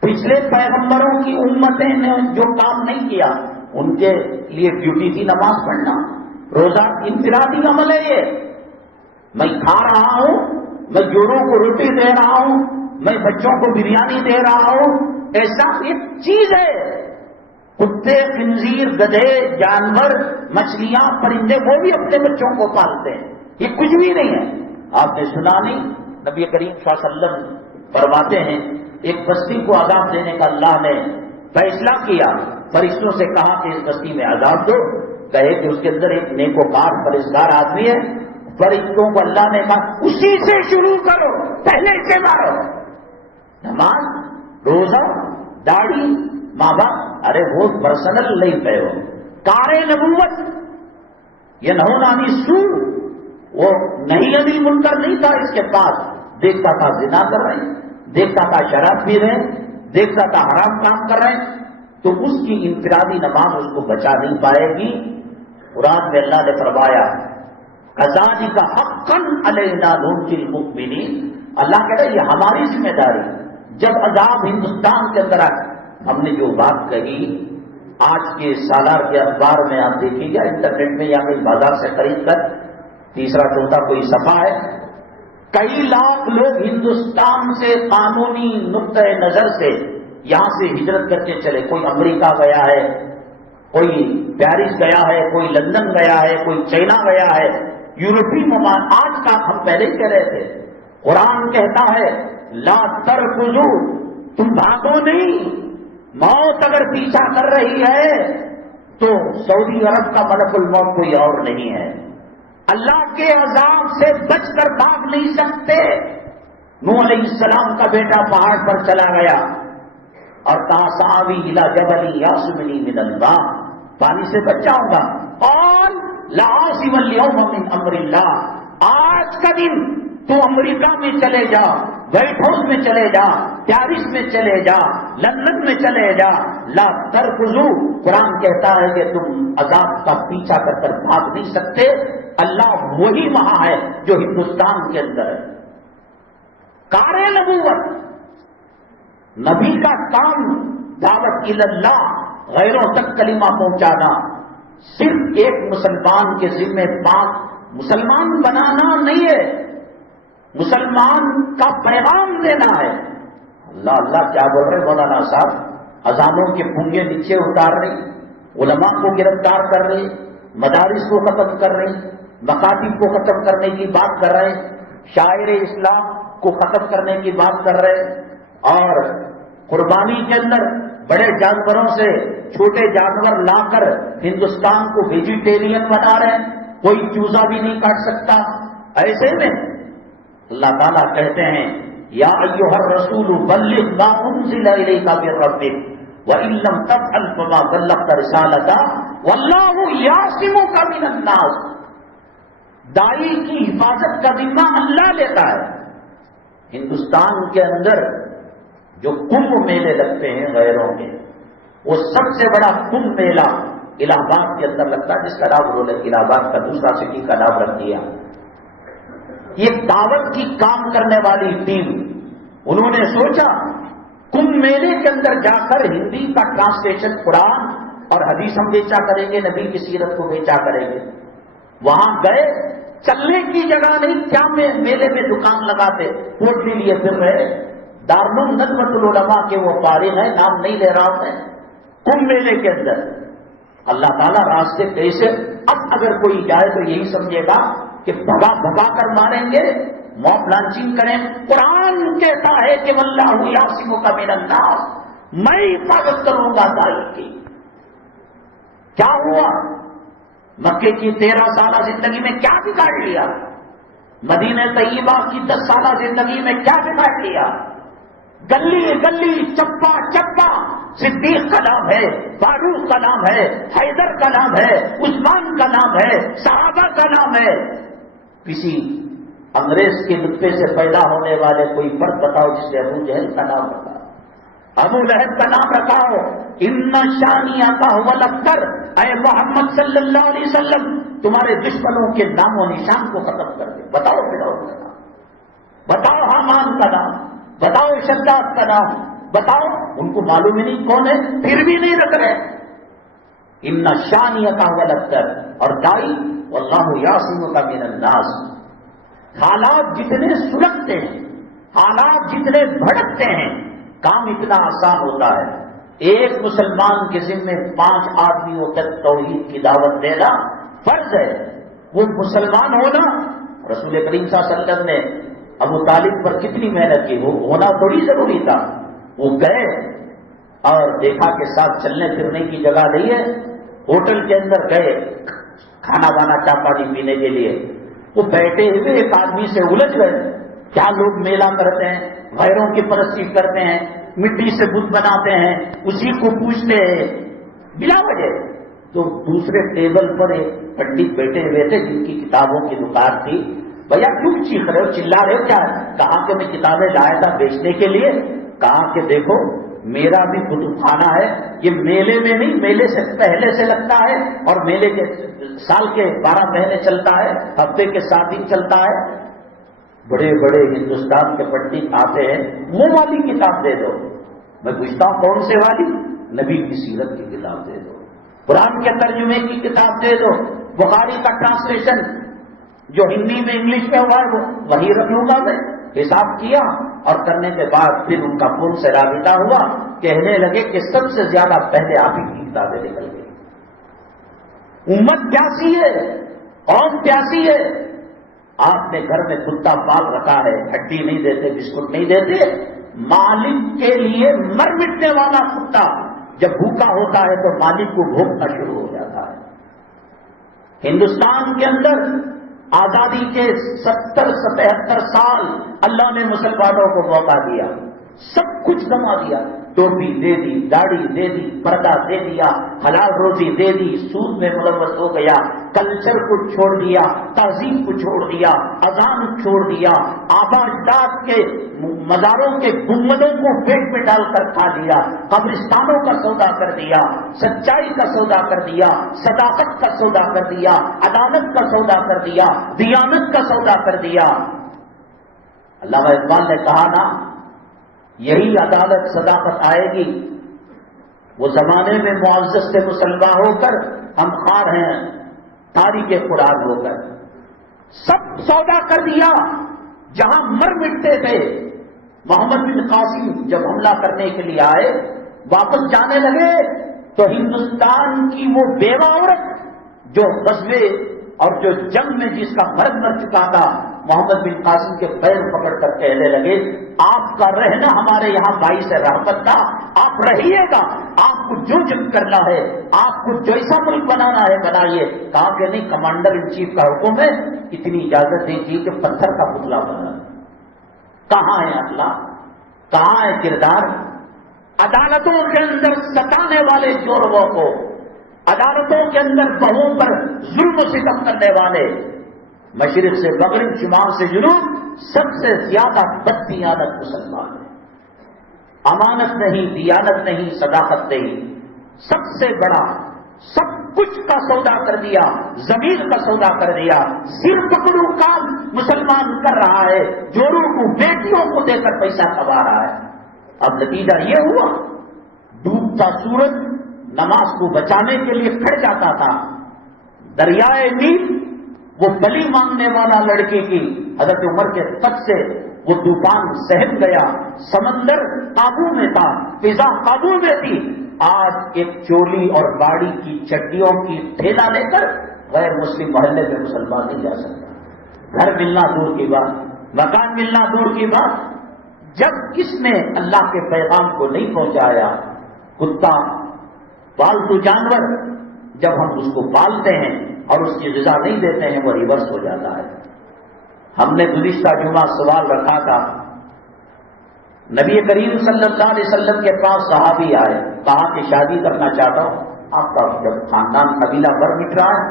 پچھلے پیغمبروں کی امتیں نے جو کام نہیں کیا، ان کے لیے ڈیوٹی تھی نماز پڑھنا، روزہ انفرادی عمل ہے یہ۔ میں کھا رہا ہوں، میں جوڑوں کو روٹی دے رہا ہوں، میں بچوں کو بریانی دے رہا ہوں، ایسا ایک چیز ہے۔ کتے، خنزیر، گدھے، جانور، مچھلیاں، پرندے، وہ بھی اپنے بچوں کو پالتے ہیں، یہ کچھ بھی نہیں ہے۔ آپ نے سنا نہیں، نبی کریم صلی اللہ علیہ وسلم فرماتے ہیں ایک بستی کو عذاب دینے کا اللہ نے فیصلہ کیا، فرشتوں سے کہا کہ اس بستی میں عذاب دو، کہے کہ اس کے اندر ایک نیکوکار پرہیزگار آدمی ہے، فرشتوں کو اللہ نے کہا اسی سے شروع کرو، پہلے سے مارو۔ نماز، روزہ، داڑھی، ماں باپ، ارے وہ پرسنل نہیں پہ ہو، کار نبوت۔ یہ نہونانی سو، وہ نہیں ابھی منکر نہیں تھا اس کے پاس، دیکھتا تھا زنا کر رہے ہیں، دیکھتا تھا شراب پی رہے ہیں، دیکھتا تھا حرام کام کر رہے ہیں، تو اس کی انفرادی نماز اس کو بچا نہیں پائے گی۔ قرآن میں اللہ نے فرمایا کذالک حقا علینا ننجی المؤمنین، اللہ کہتا ہے یہ ہماری ذمہ داری۔ جب عذاب ہندوستان کے اندر آئے، ہم نے جو بات کہی آج کے سالار کے اخبار میں آپ دیکھیے گا، انٹرنیٹ میں یا کہیں بازار سے خرید کر، تیسرا چوتھا کوئی صفحہ ہے، کئی لاکھ لوگ ہندوستان سے قانونی نقطۂ نظر سے یہاں سے ہجرت کر کے چلے، کوئی امریکہ گیا ہے، کوئی پیرس گیا ہے، کوئی لندن گیا ہے، کوئی چائنا گیا ہے، یورپی ممالک۔ آج کا ہم پہلے ہی کہہ رہے تھے، قرآن کہتا ہے لا ترکضوا، تم بھاگو نہیں، موت اگر پیچھا کر رہی ہے تو سعودی عرب کا ملک الموت کوئی اور نہیں ہے، اللہ کے عذاب سے بچ کر بھاگ نہیں سکتے۔ نوح علیہ السلام کا بیٹا پہاڑ پر چلا گیا اور کہا سآوی الی جبل یعصمنی من الماء، پانی سے بچ جاؤں گا، اور لا عاصم اليوم من امر اللہ، آج کا دن تو امریکہ میں چلے جا، وائٹ ہاؤس میں چلے جا، پیرس میں چلے جا، لندن میں چلے جا، لا ترکضوا، قرآن کہتا ہے کہ تم عذاب کا پیچھا کر کر بھاگ نہیں سکتے۔ اللہ وہی وہاں ہے جو ہندوستان کے اندر ہے۔ کار نبوت، نبی کا کام دعوت اللہ، غیروں تک کلمہ پہنچانا، صرف ایک مسلمان کے ذمہ پاک مسلمان بنانا نہیں ہے، مسلمان کا پیغام دینا ہے۔ اللہ اللہ کیا بول رہے مولانا صاحب، اذانوں کے پھنگے نیچے اتار رہی، علماء کو گرفتار کر رہی، مدارس کو ختم کر رہی، مکاتب کو ختم کرنے کی بات کر رہے، شاعر اسلام کو ختم کرنے کی بات کر رہے، اور قربانی کے اندر بڑے جانوروں سے چھوٹے جانور لا کر ہندوستان کو ویجیٹیرین بنا رہے ہیں، کوئی چوزا بھی نہیں کاٹ سکتا۔ ایسے میں اللہ تعالیٰ کہتے ہیں یا ایھا الرسول بلغ ما انزل الیک من ربک وان لم تفعل فما بلغت رسالتہ واللہ یعصمک من الناس، داعی کی حفاظت کا ذمہ اللہ لیتا ہے۔ ہندوستان کے اندر جو کمبھ میلے لگتے ہیں غیروں کے، وہ سب سے بڑا کمبھ میلہ الہ آباد کے اندر لگتا ہے، جس کا نام انہوں نے الہ آباد کا دوسرا سٹی کا نام رکھ دیا۔ یہ دعوت کی کام کرنے والی ٹیم، انہوں نے سوچا کمبھ میلے کے اندر جا کر ہندی کا ٹرانسلیشن قرآن اور حدیث ہم بیچا کریں گے، نبی کی سیرت کو بیچا کریں گے۔ وہاں گئے، چلنے کی جگہ نہیں، کیا میلے میں دکان لگاتے، پوٹلی لیے پھر رہے۔ دارالعلوم ندوۃ العلماء کے وہ فارغ ہیں، نام نہیں لے رہا میں، کمبھ میلے کے اندر اللہ تعالیٰ راستے کیسے، اب اگر کوئی جائے تو یہی سمجھے گا کہ بھگا بھگا کر ماریں گے، موب لانچنگ کریں۔ قرآن کہتا ہے کہ واللہ یعصمک من الناس، میں حفاظت کروں گا دائی کی۔ کیا ہوا؟ مکے کی 13 سالہ زندگی میں کیا بگاڑ لیا؟ مدینہ طیبہ کی 10 سالہ زندگی میں کیا بگاڑ لیا؟ گلی گلی چپا چپا صدیق کا نام ہے، فاروق کا نام ہے، حیدر کا نام ہے، عثمان کا نام ہے، صحابہ کا نام ہے۔ کسی انگریز کے نطفے سے پیدا ہونے والے کوئی فرد بتاؤ جس نے ابو جہل کا نام رکھا، ابو لہب کا نام رکھا ہو۔ ان شانیہ کا هو الابتر، اے محمد صلی اللہ علیہ وسلم تمہارے دشمنوں کے نام و نشان کو ختم کر دے۔ بتاؤ فرعون کا نام، بتاؤ حامان کا نام، بتاؤ شداد کا نام، بتاؤ۔ ان کو معلوم ہی نہیں کون ہے، پھر بھی نہیں رکھ رہے۔ ان شانیہ کا هو الابتر، اور دائی واللہ یعصمک من الناس۔ حالات جتنے سلگتے ہیں، حالات جتنے بھڑکتے ہیں، کام اتنا آسان ہوتا ہے۔ ایک مسلمان کے ذمے 5 آدمیوں تک توحید کی دعوت دینا فرض ہے۔ وہ مسلمان ہونا، رسول کریم صلی اللہ علیہ وسلم نے ابو طالب پر کتنی محنت کی، وہ ہونا تھوڑی ضروری تھا۔ وہ گئے اور دیکھا کہ ساتھ چلنے پھرنے کی جگہ نہیں ہے، ہوٹل کے اندر گئے کھانا بانا چائے پانی پینے کے لیے۔ وہ بیٹھے ہوئے ایک آدمی سے الجھ گئے، کیا لوگ میلہ کرتے ہیں، غیروں کی پرستی کرتے ہیں، مٹی سے بت بناتے ہیں، اسی کو پوچھتے ہیں بلا وجہ۔ تو دوسرے ٹیبل پر ایک پنڈت بیٹھے ہوئے تھے جن کی کتابوں کی دکان تھی۔ بھیا کیوں چیخ رہے ہو، چلا رہے ہو کیا؟ کہا کہ میں کتابیں لایا تھا بیچنے کے لیے۔ کہا کہ دیکھو میرا بھی کتب خانہ ہے، یہ میلے میں نہیں، میلے سے پہلے سے لگتا ہے، اور میلے کے سال کے 12 مہینے چلتا ہے، ہفتے کے 7 دن چلتا ہے۔ بڑے بڑے ہندوستان کے پنڈت آتے ہیں، وہ والی کتاب دے دو۔ میں پوچھتا ہوں کون سے والی؟ نبی کی سیرت کی کتاب دے دو، قرآن کے ترجمے کی کتاب دے دو، بخاری کا ٹرانسلیشن جو ہندی میں انگلش میں ہوا ہے وہ وہی رکھ لوں گا میں۔ حساب کیا اور کرنے کے بعد پھر ان کا فون سے رابطہ ہوا، کہنے لگے کہ سب سے زیادہ پہلے آپ ہی کی کتابیں نکل گئی۔ امت پیاسی ہے، قوم پیاسی ہے۔ آپ نے گھر میں کتا پال رکھا ہے، ہڈی نہیں دیتے، بسکٹ نہیں دیتے، مالک کے لیے مر مٹنے والا کتا جب بھوکا ہوتا ہے تو مالک کو بھوکنا شروع ہو جاتا ہے۔ ہندوستان کے اندر آزادی کے 70-75 سال اللہ نے مسلمانوں کو موقع دیا، سب کچھ جما دیا، ٹوپی دے دی، داڑھی دے دی، پردہ دے دیا، حلال روزی دے دی، سود میں ملوث ہو گیا، کلچر کو چھوڑ دیا، تہذیب کو چھوڑ دیا، اذان چھوڑ دیا، آبا اجداد کے مزاروں کے گنبدوں کو پیٹ میں ڈال کر کھا لیا، قبرستانوں کا سودا کر دیا، سچائی کا سودا کر دیا، صداقت کا سودا کر دیا، عدالت کا سودا کر دیا، دیانت کا سودا کر دیا۔ علامہ اقبال نے کہا نا، یہی عدالت صداقت آئے گی، وہ زمانے میں معزز سے مسلمان ہو کر ہم خار ہیں تاریخ قرآن ہو کر۔ سب سودا کر دیا، جہاں مر مٹتے تھے۔ محمد بن قاسم جب حملہ کرنے کے لیے آئے، واپس جانے لگے تو ہندوستان کی وہ بیوہ عورت جو غزوے اور جو جنگ میں جس کا مرد مر چکا تھا، محمد بن قاسم کے پیر پکڑ کر کہنے لگے، آپ کا رہنا ہمارے یہاں باعث رحمت تھا، آپ رہیے گا، آپ کو جو جنگ کرنا ہے، آپ کو جیسا ملک بنانا ہے بنائیے۔ کہا کہ نہیں، کمانڈر ان چیف کا حکم ہے، اتنی اجازت دیجیے کہ پتھر کا پتلا بنا۔ کہاں ہے اللہ، کہاں ہے کردار؟ عدالتوں کے اندر ستانے والے جوروں کو، عدالتوں کے اندر بہوؤں پر ظلم و ستم کرنے والے، مشرق سے مغرب، شمال سے جنوب، سب سے زیادہ بددیانت مسلمان ہیں۔ امانت نہیں، دیانت نہیں، صداقت نہیں، سب سے بڑا، سب کچھ کا سودا کر دیا، زمین کا سودا کر دیا، سر پکڑوں کام مسلمان کر رہا ہے، جوروں کو، بیٹیوں کو دے کر پیسہ کما رہا ہے۔ اب نتیجہ یہ ہوا، ڈوبتا سورج نماز کو بچانے کے لیے کھڑ جاتا تھا، دریائے نیل وہ بلی مانگنے والا لڑکے کی حضرت عمر کے تک سے وہ طوفان سہم گیا، سمندر قابو میں تھا، فضا قابو میں تھی۔ آج ایک چولی اور باڑی کی چڈیوں کی ٹھیلا لے کر غیر مسلم محلے میں مسلمان نہیں جا سکتا۔ گھر ملنا دور کی بات، مکان ملنا دور کی بات، جب کس نے اللہ کے پیغام کو نہیں پہنچایا، کتا پالتو جانور جب ہم اس کو پالتے ہیں اور اس کی غذا نہیں دیتے ہیں وہ ریورس ہو جاتا ہے۔ ہم نے گزشتہ جمعہ سوال رکھا تھا، نبی کریم صلی اللہ علیہ وسلم کے پاس صحابی آئے، کہا کہ شادی کرنا چاہتا ہوں۔ آپ کا جب خاندان قبیلہ بھر مٹ رہا ہے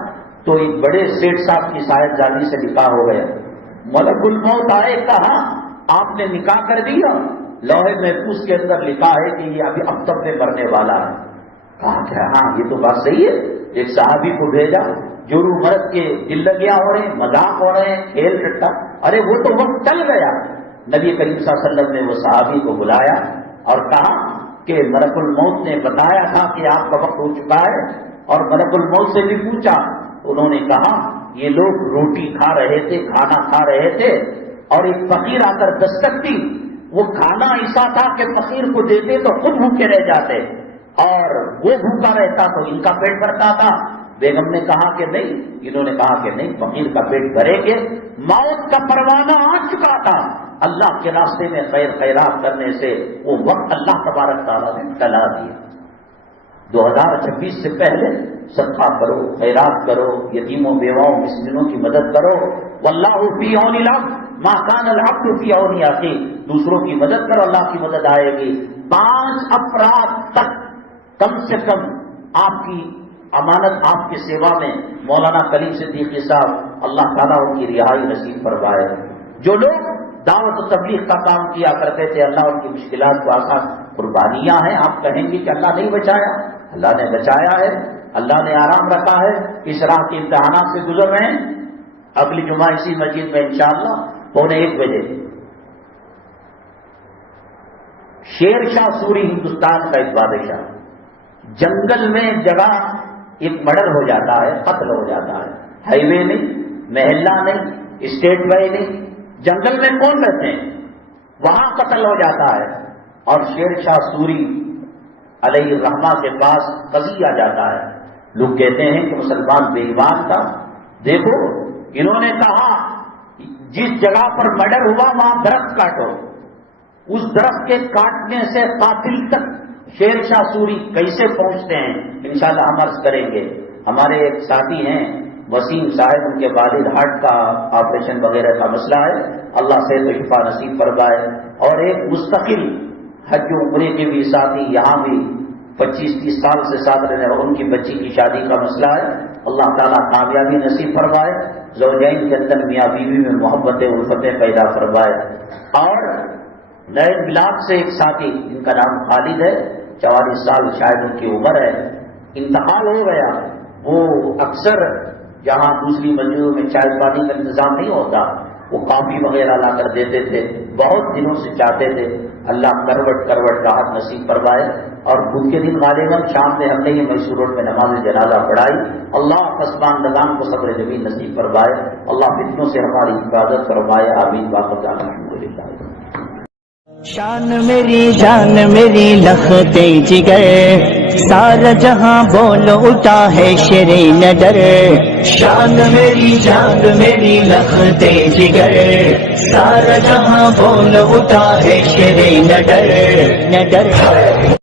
تو ایک بڑے سیٹ صاحب کی صاحبزادی سے نکاح ہو گیا۔ ملک الموت آئے، کہا آپ نے نکاح کر دیا؟ لوہے محفوظ کے اندر لکھا ہے کہ یہ ابھی اب تک میں مرنے والا ہے۔ کہا کہ ہاں یہ تو بات صحیح ہے۔ ایک صحابی کو بھیجا، جورو مرد کے دل لگیا ہو رہے ہیں، مذاق ہو رہے ہیں، کھیل ٹٹا، ارے وہ تو وقت چل گیا۔ نبی کریم صلی اللہ علیہ وسلم نے وہ صحابی کو بلایا اور کہا کہ ملک الموت نے بتایا تھا کہ آپ کا وقت ہو چکا ہے، اور ملک الموت سے بھی پوچھا، انہوں نے کہا یہ لوگ روٹی کھا رہے تھے، کھانا کھا رہے تھے، اور ایک فقیر آ کر دستک دی، وہ کھانا ایسا تھا کہ فقیر کو دیتے تو خود بھوکے رہ جاتے، اور وہ بھوکا رہتا تو ان کا پیٹ بھرتا تھا۔ بیگم نے کہا کہ نہیں، انہوں نے کہا کہ نہیں، فقیر کا پیٹ بھرے گے۔ موت کا پروانہ آ چکا تھا، اللہ کے راستے میں خیر خیرات کرنے سے وہ وقت اللہ تبارک تعالیٰ نے ٹلا دیا۔ 2026 سے پہلے صدقہ کرو، خیرات کرو، یتیموں بیواؤں مسکینوں کی مدد کرو۔ واللہ فی عون العبد ما کان العبد فی عون اخیہ، دوسروں کی مدد کرو، اللہ کی مدد آئے گی۔ 5 افراد تک کم سے کم آپ کی امانت آپ کی سیوا میں، مولانا کلیم صدیقی صاحب، اللہ تعالیٰ ان کی رہائی نصیب فرمائے۔ جو لوگ دعوت و تبلیغ کا کام کیا کرتے تھے، اللہ ان کی مشکلات کو آسان، قربانیاں ہیں۔ آپ کہیں گے کہ اللہ نہیں بچایا، اللہ نے بچایا ہے، اللہ نے آرام رکھا ہے، اس راہ کے امتحانات سے گزر رہے ہیں۔ اگلی جمعہ اسی مسجد میں انشاءاللہ 1:15 بجے شیر شاہ سوری، ہندوستان کا ایک بادشاہ، جنگل میں جگہ ایک مرڈر ہو جاتا ہے، قتل ہو جاتا ہے، ہائی وے نہیں، محلہ نہیں، اسٹیٹ وے نہیں، جنگل میں کون رہتے ہیں، وہاں قتل ہو جاتا ہے، اور شیر شاہ سوری علیہ الرحمہ کے پاس قاضی آ جاتا ہے۔ لوگ کہتے ہیں کہ مسلمان بے ایمان تھا، دیکھو انہوں نے کہا جس جگہ پر مرڈر ہوا وہاں درخت کاٹو، اس درخت کے کاٹنے سے قاتل تک شیر شاہ سوری کیسے پہنچتے ہیں، انشاءاللہ ہم عرض کریں گے۔ ہمارے ایک ساتھی ہیں وسیم صاحب، ان کے والد ہارٹ کا آپریشن وغیرہ کا مسئلہ ہے، اللہ سے تو شفا نصیب فرمائے۔ اور ایک مستقل حج و عمرے کے بھی ساتھی یہاں بھی 25-30 سال سے ساتھ رہنے، اور ان کی بچی کی شادی کا مسئلہ ہے، اللہ تعالیٰ کامیابی نصیب فرمائے، زوجین کے اندر میاں بیوی میں محبت الفتیں پیدا فرمائے۔ اور نئے بلاک سے ایک ساتھی، ان کا نام خالد ہے، 44 سال شاید ان کی عمر ہے، انتقال ہو گیا۔ وہ اکثر جہاں دوسری مسجدوں میں چائے پانی کا انتظام نہیں ہوتا، وہ کافی وغیرہ لا کر دیتے تھے، بہت دنوں سے چاہتے تھے، اللہ کروٹ کروٹ راحت نصیب فرمائے۔ اور بدھ کے دن غالباً شام میں ہم نے یہ میسور روڈ میں نماز جنازہ پڑھائی، اللہ پسماندگان کو صبر جمیل نصیب فرمائے، اللہ فتنوں سے ہماری حفاظت فرمائے، آمین۔ باقی الحمدللہ۔ شان میری جان میری لختے جگر، سارا جہاں بول اٹھا ہے شیر نڈر۔ شان میری جان میری لختے جگر، سارا جہاں بول اٹھا ہے شیر نڈر۔